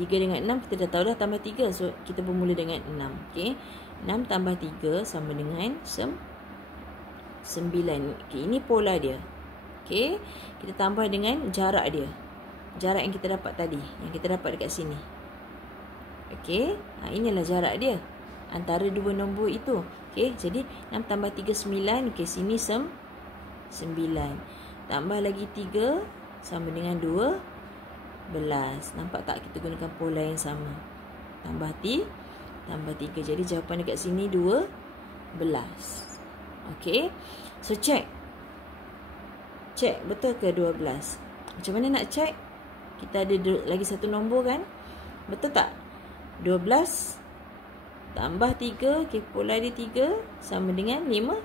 3 dengan 6 kita dah tahu dah tambah 3. So, kita bermula dengan 6. Okey, 6 tambah 3 sama dengan 9. Okey, ini pola dia. Okey, kita tambah dengan jarak dia. Jarak yang kita dapat tadi, yang kita dapat dekat sini. Okey, inilah jarak dia antara dua nombor itu. Okey, jadi 6 tambah 3 9. Okey, sini 9. Tambah lagi 3 sama dengan 12. Nampak tak, kita gunakan pola yang sama. Tambah 3. Jadi jawapan dekat sini 12. Okey. So check betul ke 12? Macam mana nak check? Kita ada lagi satu nombor kan? Betul tak? 12 tambah 3, okay, pola dia 3 sama dengan 15.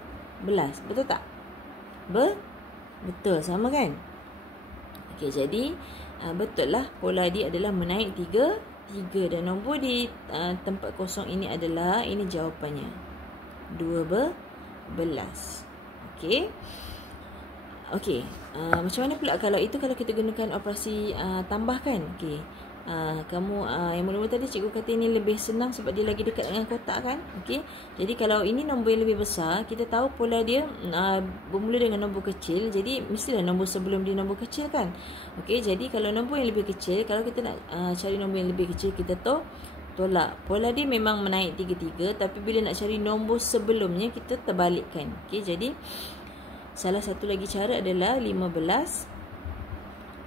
Betul tak? Betul, sama kan? Okey, jadi betul lah, pola dia adalah menaik 3 dan nombor di tempat kosong ini adalah, ini jawapannya 12. Okey. Okey, macam mana pula kalau kita gunakan operasi tambah kan? Okey. Kamu yang mula-mula tadi cikgu kata ini lebih senang sebab dia lagi dekat dengan kotak kan. Okey. Jadi kalau ini nombor yang lebih besar, kita tahu pola dia bermula dengan nombor kecil. Jadi mestilah nombor sebelum dia nombor kecil kan. Okey, jadi kalau nombor yang lebih kecil, kalau kita nak cari nombor yang lebih kecil, kita tolak. Pola dia memang menaik 3-3, tapi bila nak cari nombor sebelumnya kita terbalikkan. Okey, jadi salah satu lagi cara adalah 15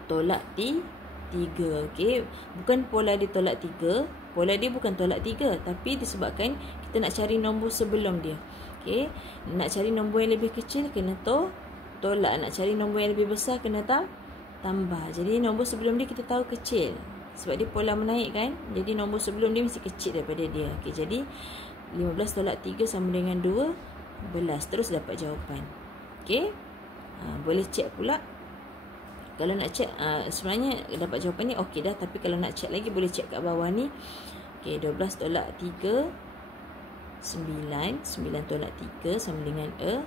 tolak 3. Okey, bukan pola dia tolak 3. Pola dia bukan tolak 3, tapi disebabkan kita nak cari nombor sebelum dia. Okey, nak cari nombor yang lebih kecil kena tolak, nak cari nombor yang lebih besar kena tambah. Jadi nombor sebelum dia kita tahu kecil sebab dia pola menaik kan. Jadi nombor sebelum dia mesti kecil daripada dia. Okey, jadi 15 tolak 3 sama dengan 12. Terus dapat jawapan. Okey, boleh cek pula. Kalau nak cek, sebenarnya dapat jawapan ni okey dah. Tapi kalau nak cek lagi boleh cek kat bawah ni. Okey, 12 tolak 3 9. 9 tolak 3 sama dengan 6.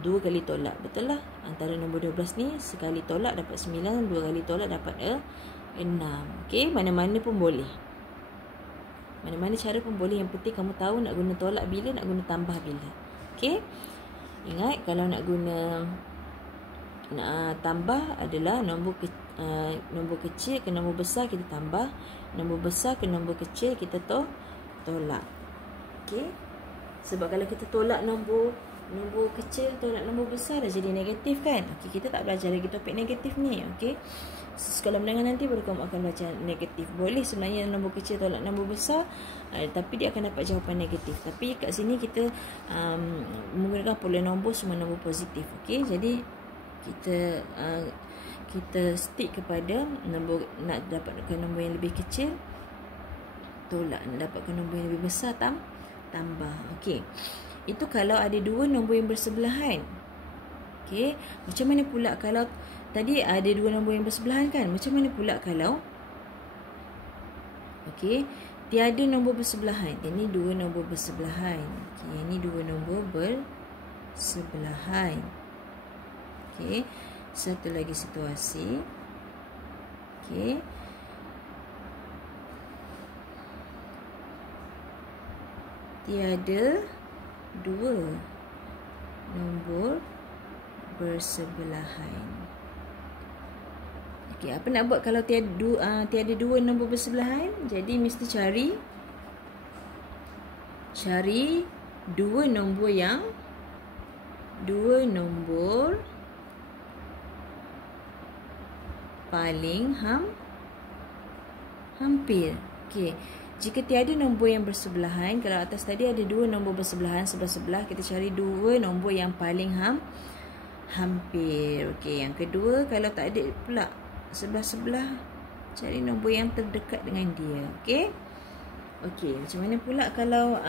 2 kali tolak, betul lah. Antara nombor 12 ni sekali tolak dapat 9, 2 kali tolak dapat 6. Okey, mana-mana pun boleh. Mana-mana cara pun boleh. Yang penting kamu tahu nak guna tolak bila, nak guna tambah bila. Okey, ingat kalau nak guna tambah adalah nombor kecil ke nombor besar kita tambah, nombor besar ke nombor kecil kita tolak. Okey, sebab kalau kita tolak nombor kecil tolak nombor besar dah jadi negatif kan. Okey, kita tak belajar lagi topik negatif ni. Okey, sekolah menengah nanti baru kamu akan belajar negatif. Boleh sebenarnya nombor kecil tolak nombor besar, tapi dia akan dapat jawapan negatif. Tapi kat sini kita menggunakan pola nombor semua nombor positif. Okey, jadi kita stick kepada nombor, nak dapatkan nombor yang lebih kecil tolak, nak dapatkan nombor yang lebih besar tambah. Okey, itu kalau ada dua nombor yang bersebelahan. Okey, macam mana pula kalau tadi ada dua nombor yang bersebelahan kan? Macam mana pula kalau okey, tiada nombor bersebelahan? Ini dua nombor bersebelahan. Okey, ini dua nombor bersebelahan. Okey, satu lagi situasi. Okey, tiada dua nombor bersebelahan. Okey, apa nak buat kalau tiada dua nombor bersebelahan? Jadi mesti cari dua nombor paling hampir. Okey, jika tiada nombor yang bersebelahan, kalau atas tadi ada dua nombor bersebelahan sebelah-sebelah, kita cari dua nombor yang paling hampir. Okey, yang kedua kalau tak ada pula sebelah-sebelah, cari nombor yang terdekat dengan dia. Okey. Okey, macam mana pula kalau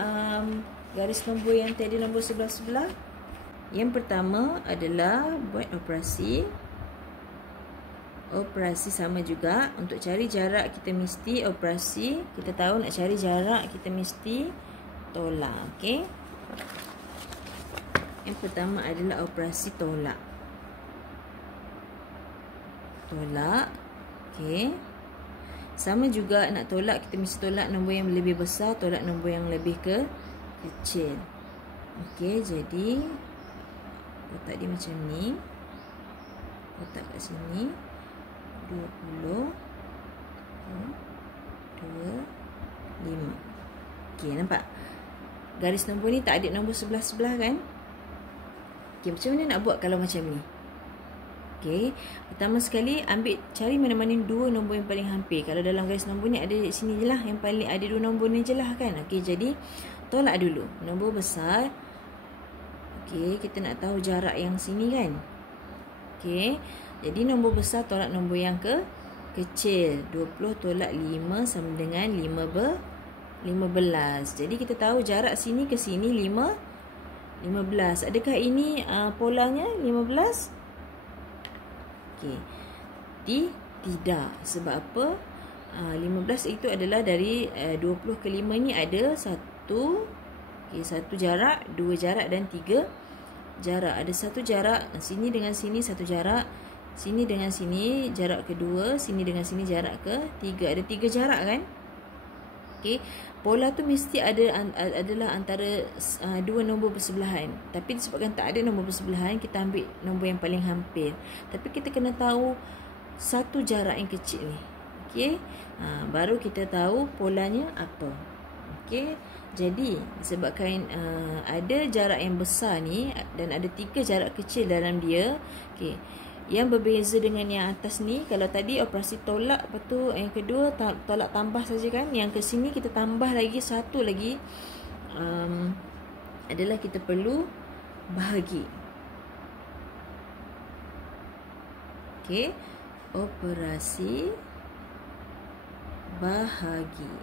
garis nombor yang tiada nombor sebelah-sebelah? Yang pertama adalah buat operasi sama juga. Untuk cari jarak kita mesti operasi. Kita tahu nak cari jarak kita mesti tolak. Okey, yang pertama adalah operasi tolak. Okey, sama juga nak tolak, kita mesti tolak nombor yang lebih besar, tolak nombor yang lebih kecil. Okey, jadi letak dia macam ni, letak kat sini 20 2 5. Okey, nampak garis nombor ni tak ada nombor sebelah-sebelah kan? Okey, macam mana nak buat kalau macam ni? Okey, pertama sekali cari mana-mana dua nombor yang paling hampir. Kalau dalam garis nombor ni ada sini je lah, yang paling ada dua nombor ni je lah kan. Okey, jadi tolak dulu nombor besar. Okey, kita nak tahu jarak yang sini kan. Okey, jadi nombor besar tolak nombor yang kecil. 20 tolak 5 sama dengan 15. Jadi kita tahu jarak sini ke sini 15. Adakah ini polanya 15? Okey, tidak. Sebab apa? 15 itu adalah dari 20 ke 5 ni ada satu. Okey, satu jarak, dua jarak dan tiga jarak. Ada satu jarak, sini dengan sini satu jarak, sini dengan sini jarak kedua, sini dengan sini jarak ketiga. Ada tiga jarak kan? Okey, pola tu mesti adalah antara dua nombor bersebelahan. Tapi disebabkan tak ada nombor bersebelahan, kita ambil nombor yang paling hampir. Tapi kita kena tahu satu jarak yang kecil ni. Okey. Baru kita tahu polanya apa. Okey. Jadi sebabkan ada jarak yang besar ni dan ada 3 jarak kecil dalam dia. Okey. Yang berbeza dengan yang atas ni, kalau tadi operasi tolak, lepas tu yang kedua tolak tambah saja kan. Yang ke sini kita tambah lagi satu lagi, adalah kita perlu bahagi. Okey, operasi bahagi.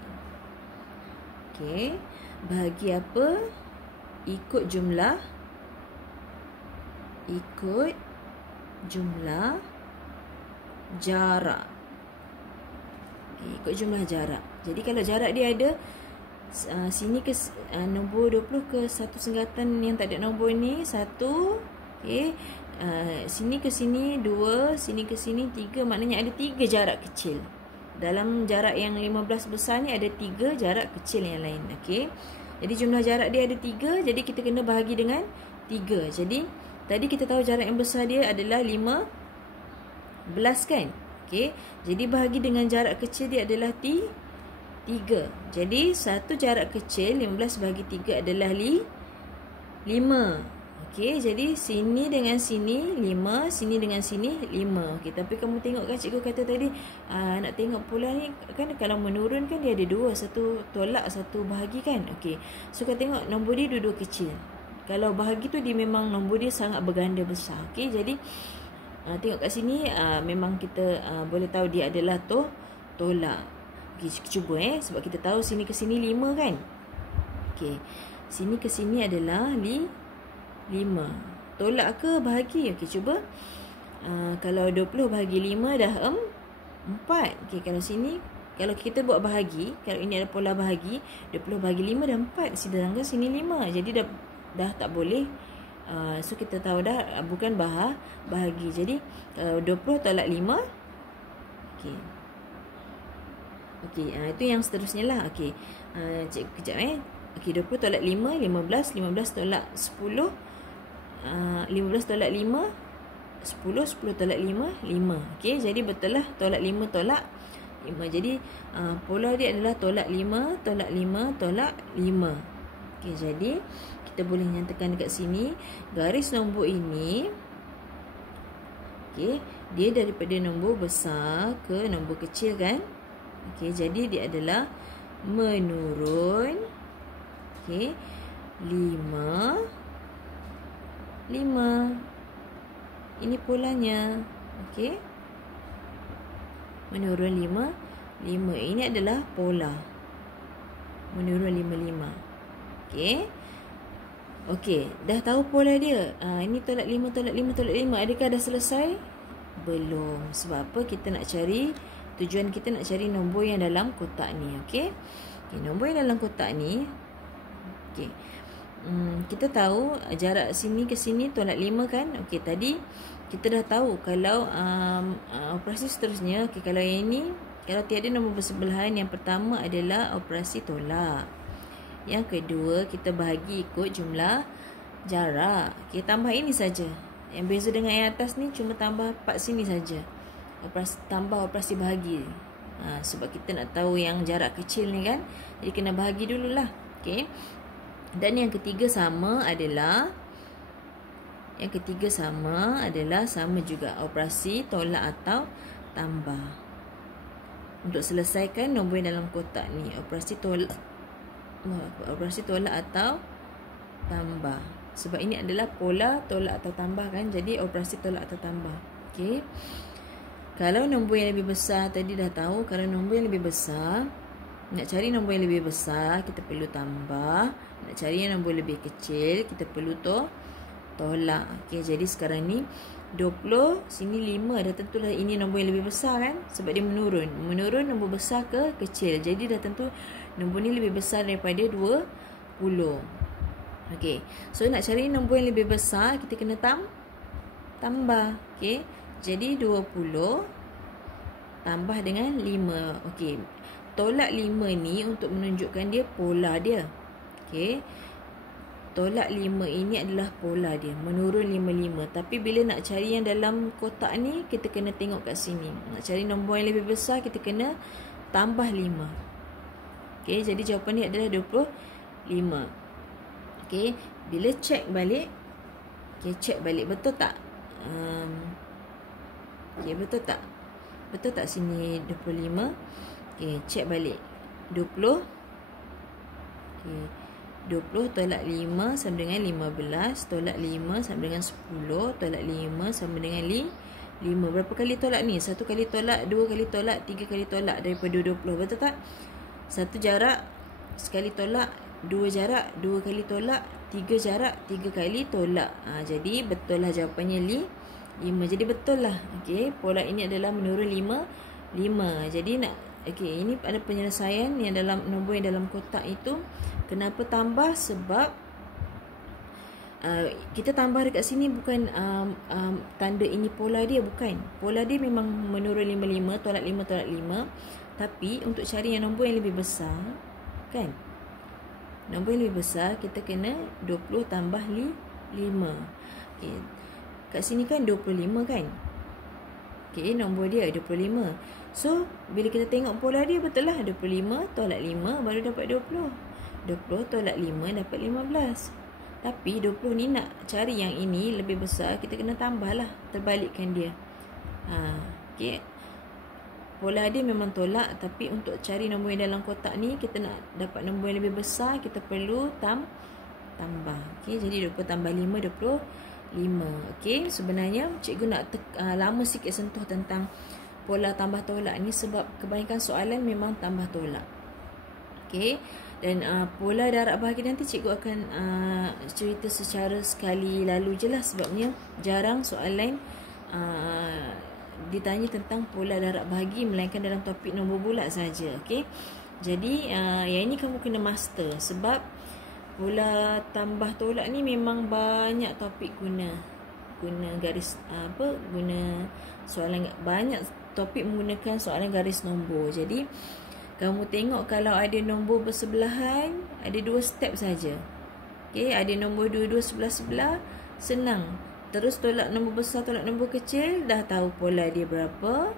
Okey, bahagi apa? Ikut jumlah jarak. Okay, ikut jumlah jarak. Jadi kalau jarak dia ada sini ke nombor 20 ke satu senggatan yang tak ada nombor ni 1. Okey. Sini ke sini 2, sini ke sini 3, maknanya ada 3 jarak kecil. Dalam jarak yang 15 besar ni ada 3 jarak kecil yang lain. Okey. Jadi jumlah jarak dia ada 3, jadi kita kena bahagi dengan 3. Jadi tadi kita tahu jarak yang besar dia adalah 15 kan? Okey. Jadi bahagi dengan jarak kecil dia adalah 3. Jadi satu jarak kecil 15 bahagi 3 adalah 5. Okey, jadi sini dengan sini 5, sini dengan sini 5. Okey, tapi kamu tengok kan cikgu kata tadi nak tengok pola ni kan, kalau menurun kan dia ada 2, satu tolak, satu bahagi kan. Okey. So kita tengok nombor dia dua-dua kecil. Kalau bahagi tu dia memang nombor dia sangat berganda besar. Okey, jadi tengok kat sini memang kita boleh tahu dia adalah tolak. Okey, cuba sebab kita tahu sini ke sini 5 kan. Okey. Sini ke sini adalah 5. Tolak ke bahagi? Okey, cuba. Kalau 20 bahagi 5 dah 4. Okey, kalau sini, kalau kita buat bahagi, kalau ini ada pola bahagi, 20 bahagi 5 dah 4. Sedangkan sini 5. Jadi dah tak boleh. So kita tahu dah bukan bahagi. Jadi 20 tolak 5. Okey. Okey, itu yang seterusnya lah. Okey. Kejap Okey, 20 tolak 5, 15. 15 tolak 10. 15 tolak 5, 10. 10 tolak 5, 5. Okey, jadi betul lah tolak 5 tolak 5. Jadi pola dia adalah tolak 5, tolak 5, tolak 5. Okey, jadi kita boleh nyatakan dekat sini garis nombor ini, okey, dia daripada nombor besar ke nombor kecil kan. Okey, jadi dia adalah menurun. Okey, 5. Ini polanya. Okey, menurun 5. Ini adalah pola menurun 5. Okey. Okey, dah tahu pola dia. Ini tolak 5, tolak 5, tolak 5. Adakah dah selesai? Belum. Sebab apa? Kita nak cari, tujuan kita nak cari nombor yang dalam kotak ni. Okey. Okey, nombor yang dalam kotak ni. Okey. Kita tahu jarak sini ke sini tolak 5 kan. Okey, tadi kita dah tahu kalau operasi seterusnya. Okey, kalau yang ini, kalau tiada nombor bersebelahan, yang pertama adalah operasi tolak. Yang kedua, kita bahagi ikut jumlah jarak. Okey, tambah ini saja. Yang beza dengan yang atas ni cuma tambah 4 sini saja. Tambah operasi bahagi. Sebab kita nak tahu yang jarak kecil ni kan. Jadi kena bahagi dululah. Okey. Dan yang ketiga sama adalah sama juga operasi tolak atau tambah. Untuk selesaikan nombor yang dalam kotak ni, operasi tolak atau tambah. Sebab ini adalah pola tolak atau tambah kan. Jadi operasi tolak atau tambah. Okey. Kalau nombor yang lebih besar, tadi dah tahu kalau nombor yang lebih besar, nak cari nombor yang lebih besar kita perlu tambah. Nak cari yang nombor lebih kecil kita perlu tolak. Okey, jadi sekarang ni 20, sini 5, dah tentulah ini nombor yang lebih besar kan. Sebab dia menurun. Menurun nombor besar ke kecil. Jadi dah tentu nombor ni lebih besar daripada 20. Okey. So nak cari nombor yang lebih besar, kita kena tambah. Okey. Jadi 20 tambah dengan 5. Okey. Tolak 5 ni untuk menunjukkan dia pola dia. Okey. tolak 5 ini adalah pola dia, menurun 55. Tapi bila nak cari yang dalam kotak ni, kita kena tengok kat sini. Nak cari nombor yang lebih besar, kita kena tambah 5. Okey, jadi jawapan ni adalah 25. Okey, bila check balik, check balik betul tak? Betul tak? Betul tak sini 25? Check balik. 20. 20 tolak 5 sama dengan 15. Tolak 5 sama dengan 10. Tolak 5 sama dengan 5. Berapa kali tolak ni? 1 kali tolak, 2 kali tolak, 3 kali tolak daripada 20. Betul tak? 1 jarak, sekali tolak. 2 jarak, 2 kali tolak. 3 jarak, 3 kali tolak. Jadi betul lah jawapannya 5. Jadi betul lah. Pola ini adalah menurun 5. Jadi nak ini ada penyelesaian yang dalam nombor yang dalam kotak itu. Kenapa tambah? Sebab kita tambah dekat sini bukan tanda ini pola dia, bukan. Pola dia memang menurun 55, tolak 5, tolak 5. Tapi untuk cari yang nombor yang lebih besar, kan? Nombor yang lebih besar, kita kena 20 tambah 5. Kat sini kan 25 kan? Nombor dia 25. So, bila kita tengok pola dia, betul lah 25 tolak 5 baru dapat 20. 20 tolak 5 dapat 15. Tapi 20 ni nak cari yang ini lebih besar, kita kena tambah lah, terbalikkan dia. Pola dia memang tolak, tapi untuk cari nombor yang dalam kotak ni, kita nak dapat nombor yang lebih besar, kita perlu tambah. Jadi 20 tambah 5, 25. Sebenarnya cikgu nak lama sikit sentuh tentang pola tambah tolak ni sebab kebanyakan soalan memang tambah tolak. Dan pola darab bahagi nanti cikgu akan cerita secara sekali lalu je lah, sebabnya jarang soalan ditanya tentang pola darab bahagi melainkan dalam topik nombor bulat saja. Jadi yang ini kamu kena master, sebab pola tambah tolak ni memang banyak topik guna garis guna soalan, banyak topik menggunakan soalan garis nombor. Jadi kamu tengok kalau ada nombor bersebelahan, ada 2 step saja. Ada nombor 2 sebelah-sebelah, senang. Terus tolak nombor besar, tolak nombor kecil, dah tahu pola dia berapa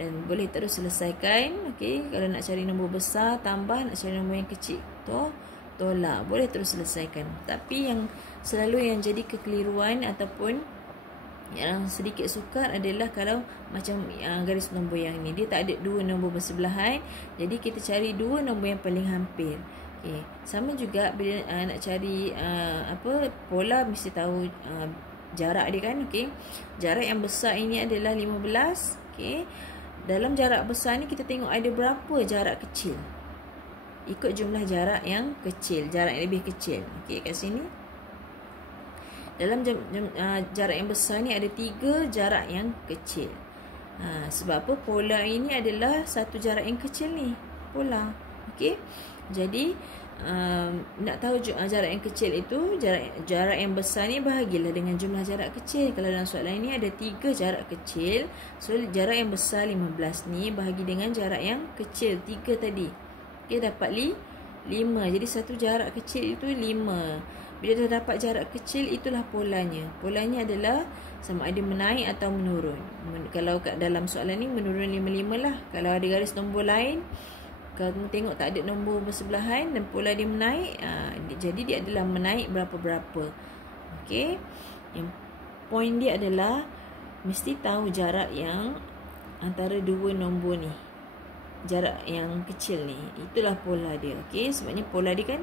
dan boleh terus selesaikan. Kalau nak cari nombor besar, tambah. Nak cari nombor yang kecil, tolak. Boleh terus selesaikan. Tapi yang selalu yang jadi kekeliruan ataupun yang sedikit sukar adalah kalau macam garis nombor yang ni, dia tak ada 2 nombor bersebelahan. Jadi kita cari 2 nombor yang paling hampir. Sama juga bila nak cari pola, mesti tahu jarak dia kan. Jarak yang besar ini adalah 15. Dalam jarak besar ni kita tengok ada berapa jarak kecil. Ikut jumlah jarak yang kecil, jarak yang lebih kecil. Kat sini dalam jarak yang besar ni ada 3 jarak yang kecil. Sebab apa? Pola ini adalah satu jarak yang kecil ni, pola. Jadi nak tahu jarak yang kecil itu, jarak yang besar ni bahagilah dengan jumlah jarak kecil. Kalau dalam soalan ini ada 3 jarak kecil, so jarak yang besar 15 ni bahagi dengan jarak yang kecil 3 tadi. Dapat 5. Jadi satu jarak kecil itu 5. Bila dah dapat jarak kecil, itulah polanya. Polanya adalah sama ada menaik atau menurun. Kalau kat dalam soalan ni menurun 55 lah. Kalau ada garis nombor lain, kamu tengok tak ada nombor bersebelahan dan pola dia menaik, jadi dia adalah menaik berapa-berapa. Yang poin dia adalah mesti tahu jarak yang antara 2 nombor ni, jarak yang kecil ni, itulah pola dia. Sebabnya pola dia kan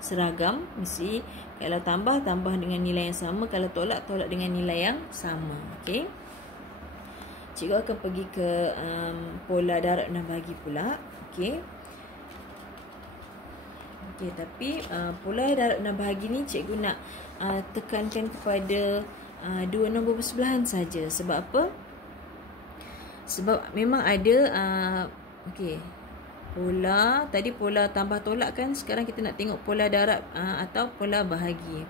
seragam, mesti kalau tambah dengan nilai yang sama, kalau tolak dengan nilai yang sama. Cikgu akan pergi ke pola darab dan bahagi pula. Tapi pola darab dan bahagi ni cikgu nak tekankan kepada 2 nombor bersebelahan saja. Sebab apa? Sebab memang ada pola, tadi pola tambah tolak kan, sekarang kita nak tengok pola darab atau pola bahagi.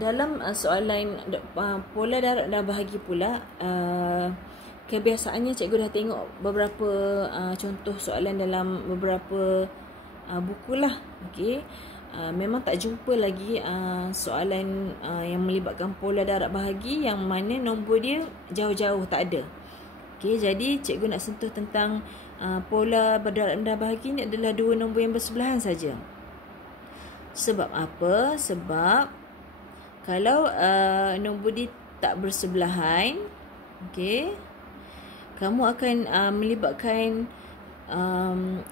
Dalam soalan pola darab dan bahagi pula, kebiasaannya cikgu dah tengok beberapa contoh soalan dalam beberapa buku lah. Okey. Memang tak jumpa lagi soalan yang melibatkan pola darab bahagi yang mana nombor dia jauh-jauh, tak ada. Okey, jadi cikgu nak sentuh tentang pola berdarab dan bahagi ni adalah dua nombor yang bersebelahan saja. Sebab apa? Sebab kalau nombor dia tak bersebelahan, okey, kamu akan melibatkan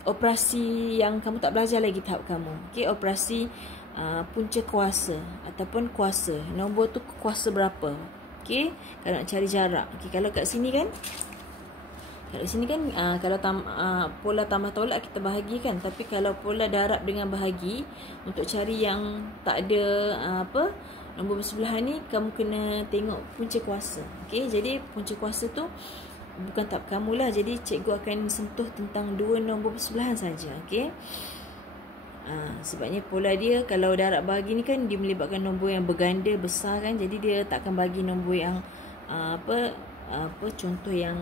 operasi yang kamu tak belajar lagi tahap kamu. Okey, operasi punca kuasa ataupun kuasa. Nombor tu kuasa berapa? Okey, kalau nak cari jarak. Okey, kalau kat sini kan, kalau pola tambah tolak kita bahagikan, tapi kalau pola darab dengan bahagi, untuk cari yang tak ada nombor bersebelahan ni, kamu kena tengok punca kuasa. Okey, jadi punca kuasa tu bukan tahap kamu lah. Jadi cikgu akan sentuh tentang dua nombor bersebelahan saja. Okey. Sebabnya pola dia kalau darab bahagi ni kan dia melibatkan nombor yang berganda besar kan. Jadi dia tak akan bagi nombor yang contoh yang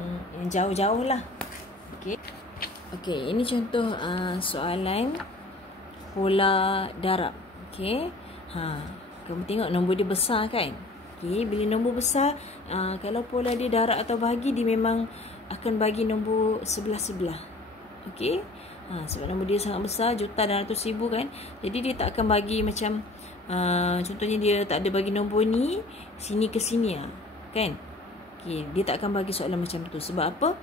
jauh-jauh lah. Okey. Okey, ini contoh soalan pola darab. Okey. Kamu tengok nombor dia besar kan? Okey, bila nombor besar, kalau pola dia darab atau bahagi, dia memang akan bagi nombor sebelah-sebelah. Okey. Sebab nombor dia sangat besar, juta dan ratus ribu kan. Jadi dia tak akan bagi macam contohnya dia tak ada bagi nombor ni sini ke sini kan. Okey, dia tak akan bagi soalan macam tu. Sebab apa?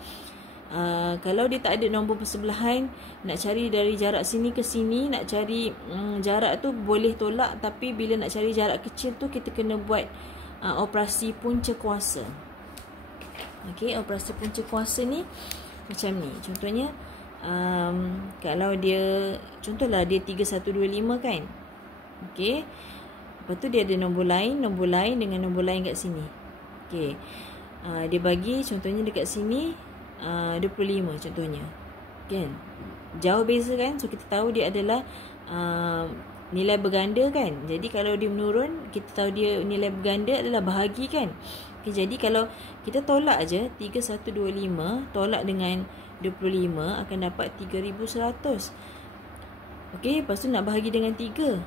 Kalau dia tak ada nombor persebelahan, nak cari dari jarak sini ke sini, nak cari jarak tu boleh tolak, tapi bila nak cari jarak kecil tu kita kena buat operasi punca kuasa. Okey, operasi punca kuasa ni macam ni. Contohnya kalau dia, contohlah dia 3125 kan. Okey. Lepas tu dia ada nombor lain dengan nombor lain kat sini. Okey. Dia bagi contohnya dekat sini 25 contohnya. Kan? Jauh beza kan? So kita tahu dia adalah nilai berganda kan. Jadi kalau dia menurun, kita tahu dia nilai berganda adalah bahagi kan. Okay, jadi kalau kita tolak aja 3125 tolak dengan 25 akan dapat 3100. Okey, lepas tu nak bahagi dengan 3.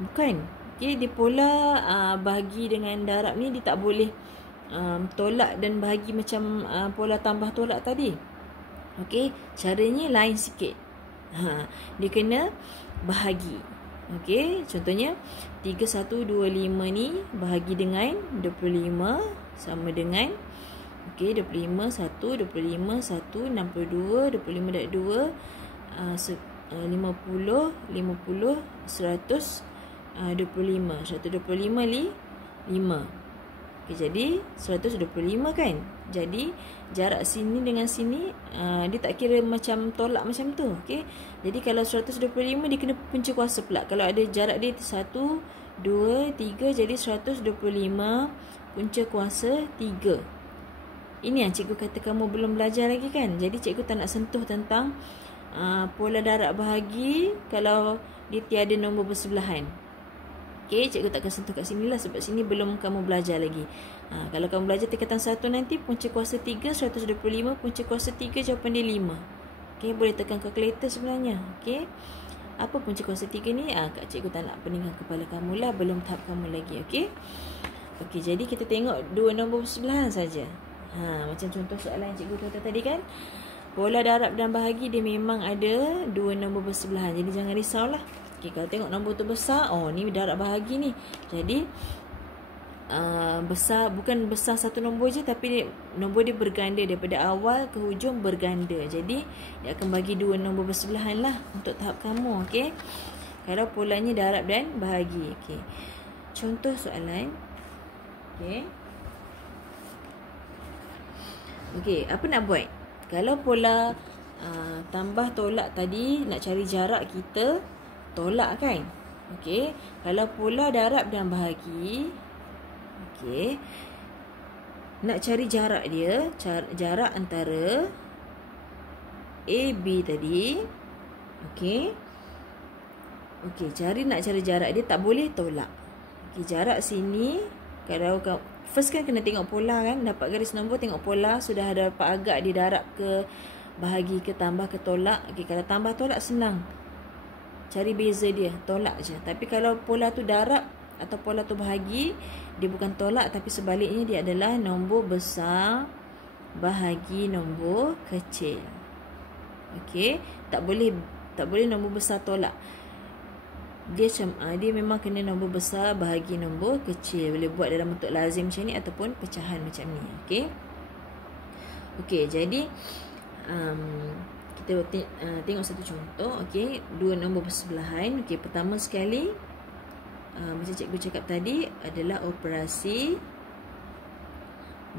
Bukan. Okey, dia pola bahagi dengan darab ni dia tak boleh tolak dan bahagi macam pola tambah tolak tadi. Okey, caranya lain sikit. Dia kena bahagi. Okey, contohnya 3125 ni bahagi dengan 25 sama dengan, okey, 25 1 25 1 62 25 darab 2 50 50 100 25 125 li 5. Okay, jadi 125 kan. Jadi jarak sini dengan sini dia tak kira macam tolak macam tu. Okey. Jadi kalau 125 dia kena punca kuasa pula. Kalau ada jarak dia 1 2 3, jadi 125 punca kuasa 3. Ini yang cikgu kata kamu belum belajar lagi kan. Jadi cikgu tak nak sentuh tentang pola darab bahagi kalau dia tiada nombor bersebelahan. Okey, cikgu takkan sentuh kat sini lah sebab sini belum kamu belajar lagi. Kalau kamu belajar tingkatan 1 nanti, punca kuasa 3, 125, punca kuasa 3, jawapan dia 5. Okey, boleh tekan kalkulator sebenarnya. Okey, apa punca kuasa 3 ni? Kak cikgu tak nak peningkan kepala kamu lah, belum tahap kamu lagi. Okey. Okey, jadi kita tengok dua nombor bersebelahan saja. Macam contoh soalan yang cikgu kata tadi kan. Pola darab dan bahagi dia memang ada dua nombor bersebelahan. Jadi jangan risaulah. Okey, kalau tengok nombor tu besar, ni darab bahagi ni. Jadi besar, bukan besar satu nombor je, tapi nombor dia berganda daripada awal ke hujung berganda. Jadi dia akan bagi dua nombor bersebelahan lah untuk tahap kamu. Okey, kalau polanya darab dan bahagi. Okey, contoh soalan. Okey, apa nak buat? Kalau pola tambah tolak tadi, nak cari jarak kita tolak kan. Okey, kalau pola darab dan bahagi, okey, nak cari jarak dia, jarak antara A B tadi. Okey, nak cari jarak dia, tak boleh tolak. Okey, jarak sini, kalau first kan kena tengok pola kan. Dapat garis nombor, tengok pola. Sudah dapat agak dia darab ke, bahagi ke, tambah ke, tolak. Okay, kalau tambah tolak senang. Cari beza dia, tolak je. Tapi kalau pola tu darab atau pola tu bahagi, dia bukan tolak tapi sebaliknya dia adalah nombor besar bahagi nombor kecil. Okey, tak boleh nombor besar tolak. Dia memang kena nombor besar bahagi nombor kecil. Boleh buat dalam bentuk lazim macam ni ataupun pecahan macam ni. Okey. Okey, jadi kita tengok satu contoh. Okey, dua nombor bersebelahan. Okey, pertama sekali macam cikgu cakap tadi adalah operasi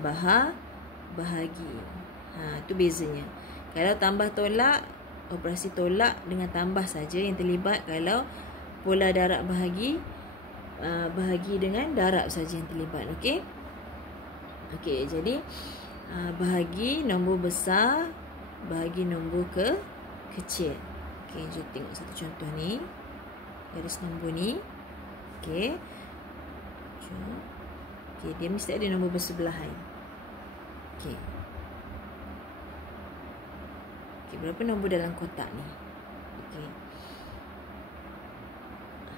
bahagi. Tu bezanya. Kalau tambah tolak, operasi tolak dengan tambah saja yang terlibat. Kalau pola darab bahagi, bahagi dengan darab saja yang terlibat. Okey. Okey, jadi bahagi nombor besar bahagi nombor kecil. Okey, jom tengok satu contoh ni. Garis nombor ni. Okey. Jom. Okey, dia mesti ada nombor bersebelahan. Okey. Okey, berapa nombor dalam kotak ni? Okey.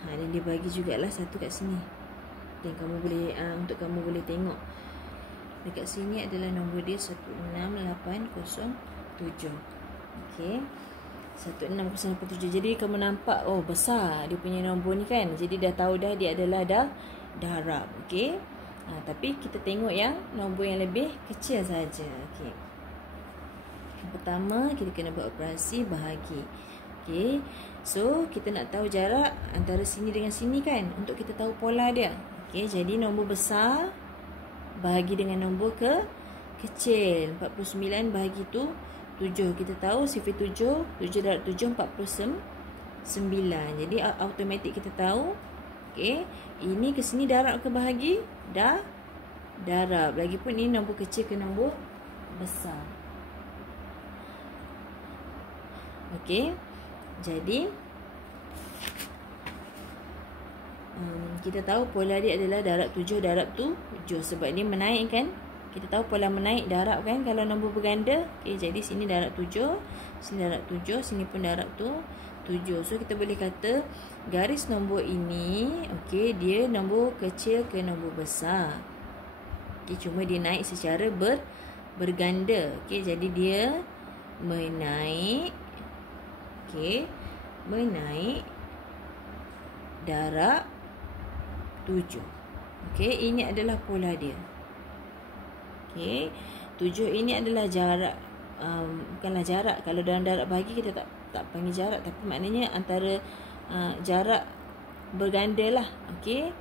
Dan dia bagi jugalah satu kat sini. Dan kamu boleh untuk kamu boleh tengok. Dekat sini adalah nombor dia 16807. Okey. 16807. Jadi kamu nampak besar dia punya nombor ni kan. Jadi dah tahu dah dia adalah darab. Okey. Tapi kita tengok yang nombor yang lebih kecil saja. Okey. Yang pertama kita kena buat operasi bahagi. Okey. So kita nak tahu jarak antara sini dengan sini kan, untuk kita tahu pola dia. Okey, jadi nombor besar bahagi dengan nombor kecil. 49 bahagi tu 7. Kita tahu sifar 7 darab 7 49. Jadi automatik kita tahu. Okey, ini ke sini darab ke bahagi? Darab. Lagipun ini nombor kecil ke nombor besar. Okey. Jadi kita tahu pola dia adalah darab 7 darab 7 sebab dia menaik kan. Kita tahu pola menaik darab kan kalau nombor berganda. Okey, jadi sini darab 7, sini darab 7, sini pun darab tu 7. So kita boleh kata garis nombor ini okey, dia nombor kecil ke nombor besar. Okey, cuma dia naik secara berganda. Okey, jadi dia menaik. Okey, menaik darab 7. Okey, ini adalah pola dia. Okey, 7 ini adalah jarak. Bukanlah jarak. Kalau dalam darab bahagi kita tak panggil jarak, tapi maknanya antara jarak berganda lah. Okey,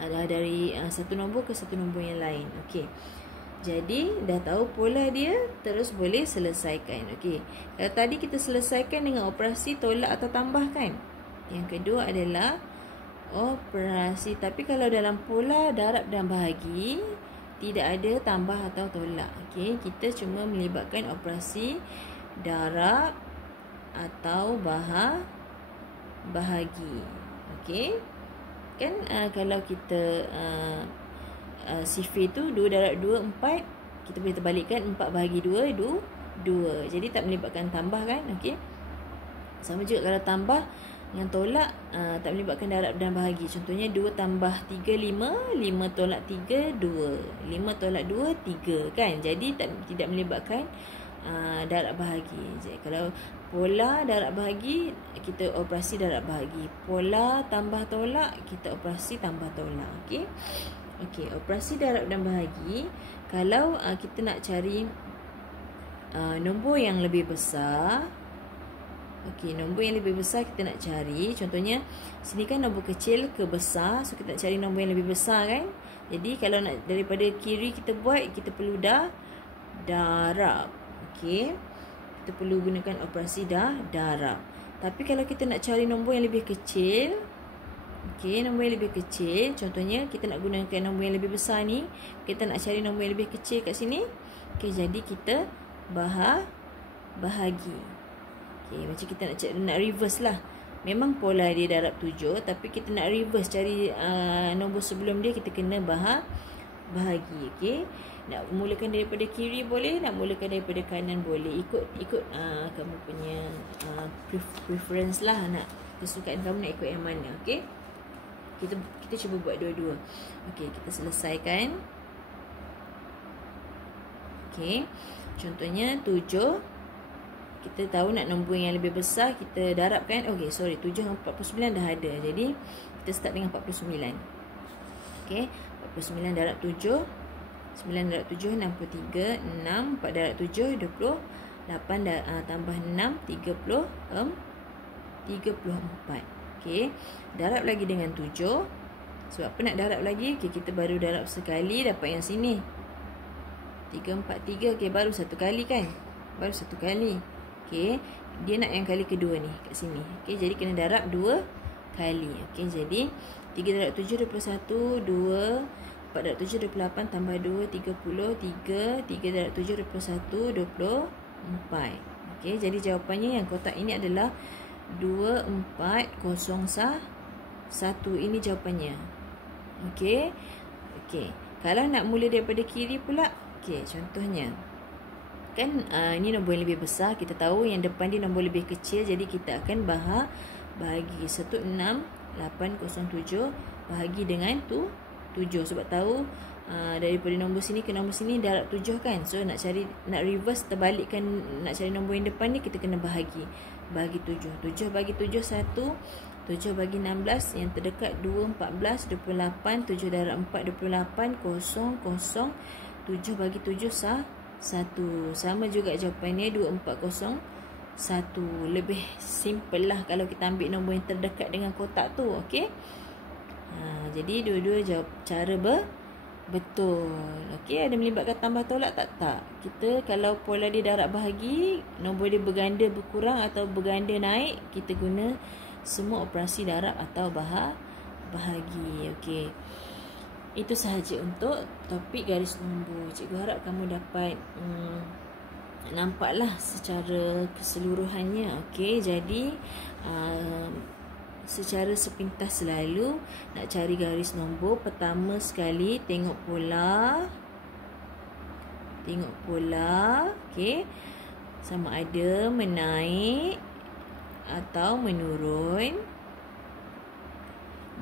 adalah dari satu nombor ke satu nombor yang lain. Okey, jadi dah tahu pola dia, terus boleh selesaikan. Okey, kalau tadi kita selesaikan dengan operasi tolak atau tambah kan. Yang kedua adalah operasi. Tapi kalau dalam pola darab dan bahagi tidak ada tambah atau tolak. Okey, kita cuma melibatkan operasi darab atau bahagi. Okey. Kan kalau kita sifar tu 2 darab 2 4, kita boleh terbalikkan 4 bahagi 2 2. Jadi tak melibatkan tambah kan. Okey. Sama juga kalau tambah dengan tolak, tak melibatkan darab dan bahagi. Contohnya 2 tambah 3 5, 5 tolak 3 2, 5 tolak 2 3 kan. Jadi tidak melibatkan darab bahagi. Jadi kalau pola darab bahagi, kita operasi darab bahagi. Pola tambah tolak, kita operasi tambah tolak. Okey. Okey, operasi darab dan bahagi, kalau kita nak cari nombor yang lebih besar. Okey, nombor yang lebih besar kita nak cari. Contohnya sini kan nombor kecil ke besar, so kita nak cari nombor yang lebih besar kan. Jadi kalau nak daripada kiri kita buat, kita perlu darab. Okey, kita perlu gunakan operasi darab. Tapi kalau kita nak cari nombor yang lebih kecil, okey, nombor yang lebih kecil, contohnya kita nak gunakan nombor yang lebih besar ni, kita nak cari nombor yang lebih kecil kat sini. Okey, jadi kita bahagi. Okey, macam kita nak reverse lah. Memang pola dia darab 7, tapi kita nak reverse cari nombor sebelum dia, kita kena bahagi. Okey, nak mulakan daripada kiri boleh, nak mulakan daripada kanan boleh, ikut kamu punya preference lah, nak kesukaan kamu nak ikut yang mana. Okey, kita cuba buat dua-dua. Okey, kita selesaikan. Okey, contohnya 7. Kita tahu nak nombor yang lebih besar, kita darabkan. Okey, sorry, 7 dengan 49 dah ada. Jadi kita start dengan 49. Okey, 49 darab 7. 9 darab 7 63. 6 4 darab 7 28 tambah 6 34. Okey, darab lagi dengan 7. Sebab apa nak darab lagi? Okey, kita baru darab sekali dapat yang sini. 3 4 3. Okey, baru satu kali kan? Baru satu kali. Okey, dia nak yang kali kedua ni kat sini. Okey, jadi kena darab 2 kali. Okey, jadi 3 darab 7 21, 2 4 darab 7 28 tambah 2 30, 3 darab 7 21 24. Okey, jadi jawapannya yang kotak ini adalah 2401. Ini jawapannya. Okey. Okey, kalau nak mula daripada kiri pula, okey, contohnya kan ini nombor yang lebih besar, kita tahu yang depan dia nombor lebih kecil, jadi kita akan bahagi 16807 bahagi dengan 7, sebab tahu daripada nombor sini ke nombor sini darab 7 kan. So nak reverse, terbalikkan, nak cari nombor yang depan ni, kita kena bahagi 7. 7 bagi 7 1, 7 bagi 16, yang terdekat 2 14 28, 7 darab 4 28, 0 0, 7 bagi 7 1. Sama juga jawapannya 2401. Lebih simple lah kalau kita ambil nombor yang terdekat dengan kotak tu. Okey, jadi dua-dua jawab cara betul. Okey, ada melibatkan tambah tolak tak? Kita kalau pola dia darab bahagi, nombor dia berganda berkurang atau berganda naik, kita guna semua operasi darab atau bahagi. Okey, itu sahaja untuk topik garis nombor. Cikgu harap kamu dapat nampaklah secara keseluruhannya. Okey, jadi secara sepintas selalu nak cari garis nombor, pertama sekali tengok pola. Okey, sama ada menaik atau menurun.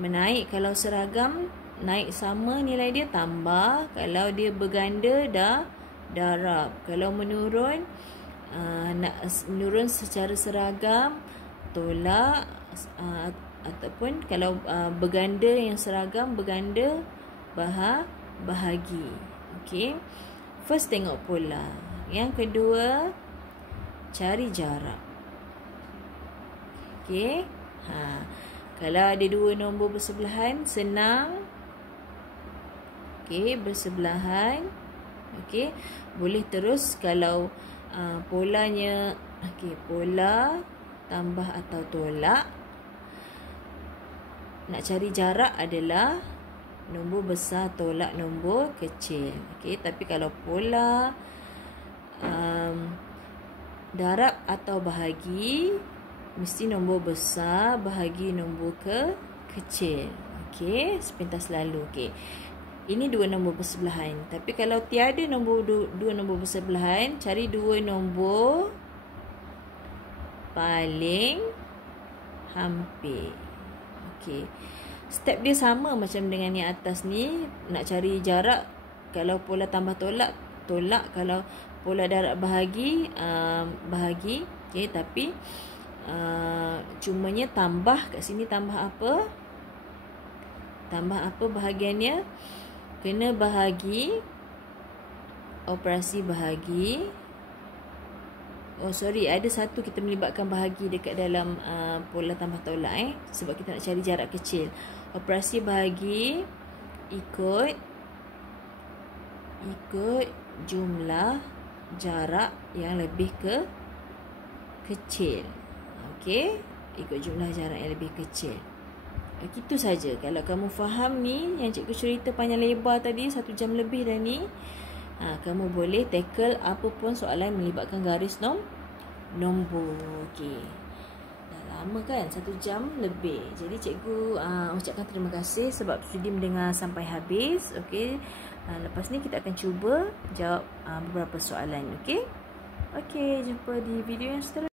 Menaik kalau seragam, naik sama nilai dia, tambah. Kalau dia berganda, dah darab. Kalau menurun, menurun secara seragam, tolak. Ataupun kalau berganda yang seragam, berganda bahagi. Okey, first tengok pola. Yang kedua, cari jarak. Okey, kalau ada dua nombor bersebelahan, senang. Okey, bersebelahan. Okey, boleh terus kalau polanya, okey, pola tambah atau tolak. Nak cari jarak adalah nombor besar tolak nombor kecil. Okey, tapi kalau pola darab atau bahagi, mesti nombor besar bahagi nombor kecil. Okey, sepintas lalu. Okey, ini dua nombor bersebelahan. Tapi kalau tiada dua nombor bersebelahan, cari dua nombor paling hampir. Okey, step dia sama macam dengan yang atas ni. Nak cari jarak, kalau pola tambah tolak, tolak. Kalau pola darab bahagi, bahagi. Okey, tapi cumanya tambah kat sini. Tambah apa? Tambah apa bahagiannya? Kena bahagi, operasi bahagi. Oh sorry, ada satu kita melibatkan bahagi dekat dalam pola tambah tolak sebab kita nak cari jarak kecil. Operasi bahagi ikut jumlah jarak yang lebih kecil. Okey, ikut jumlah jarak yang lebih kecil. Itu saja. Kalau kamu faham ni yang cikgu cerita panjang lebar tadi, 1 jam lebih dah ni, kamu boleh tackle apa pun soalan melibatkan garis nombor. Okey, dah lama kan, 1 jam lebih. Jadi cikgu ucapkan terima kasih sebab sudi mendengar sampai habis. Okey. Lepas ni kita akan cuba jawab beberapa soalan. Okey. Okey, jumpa di video yang seterusnya.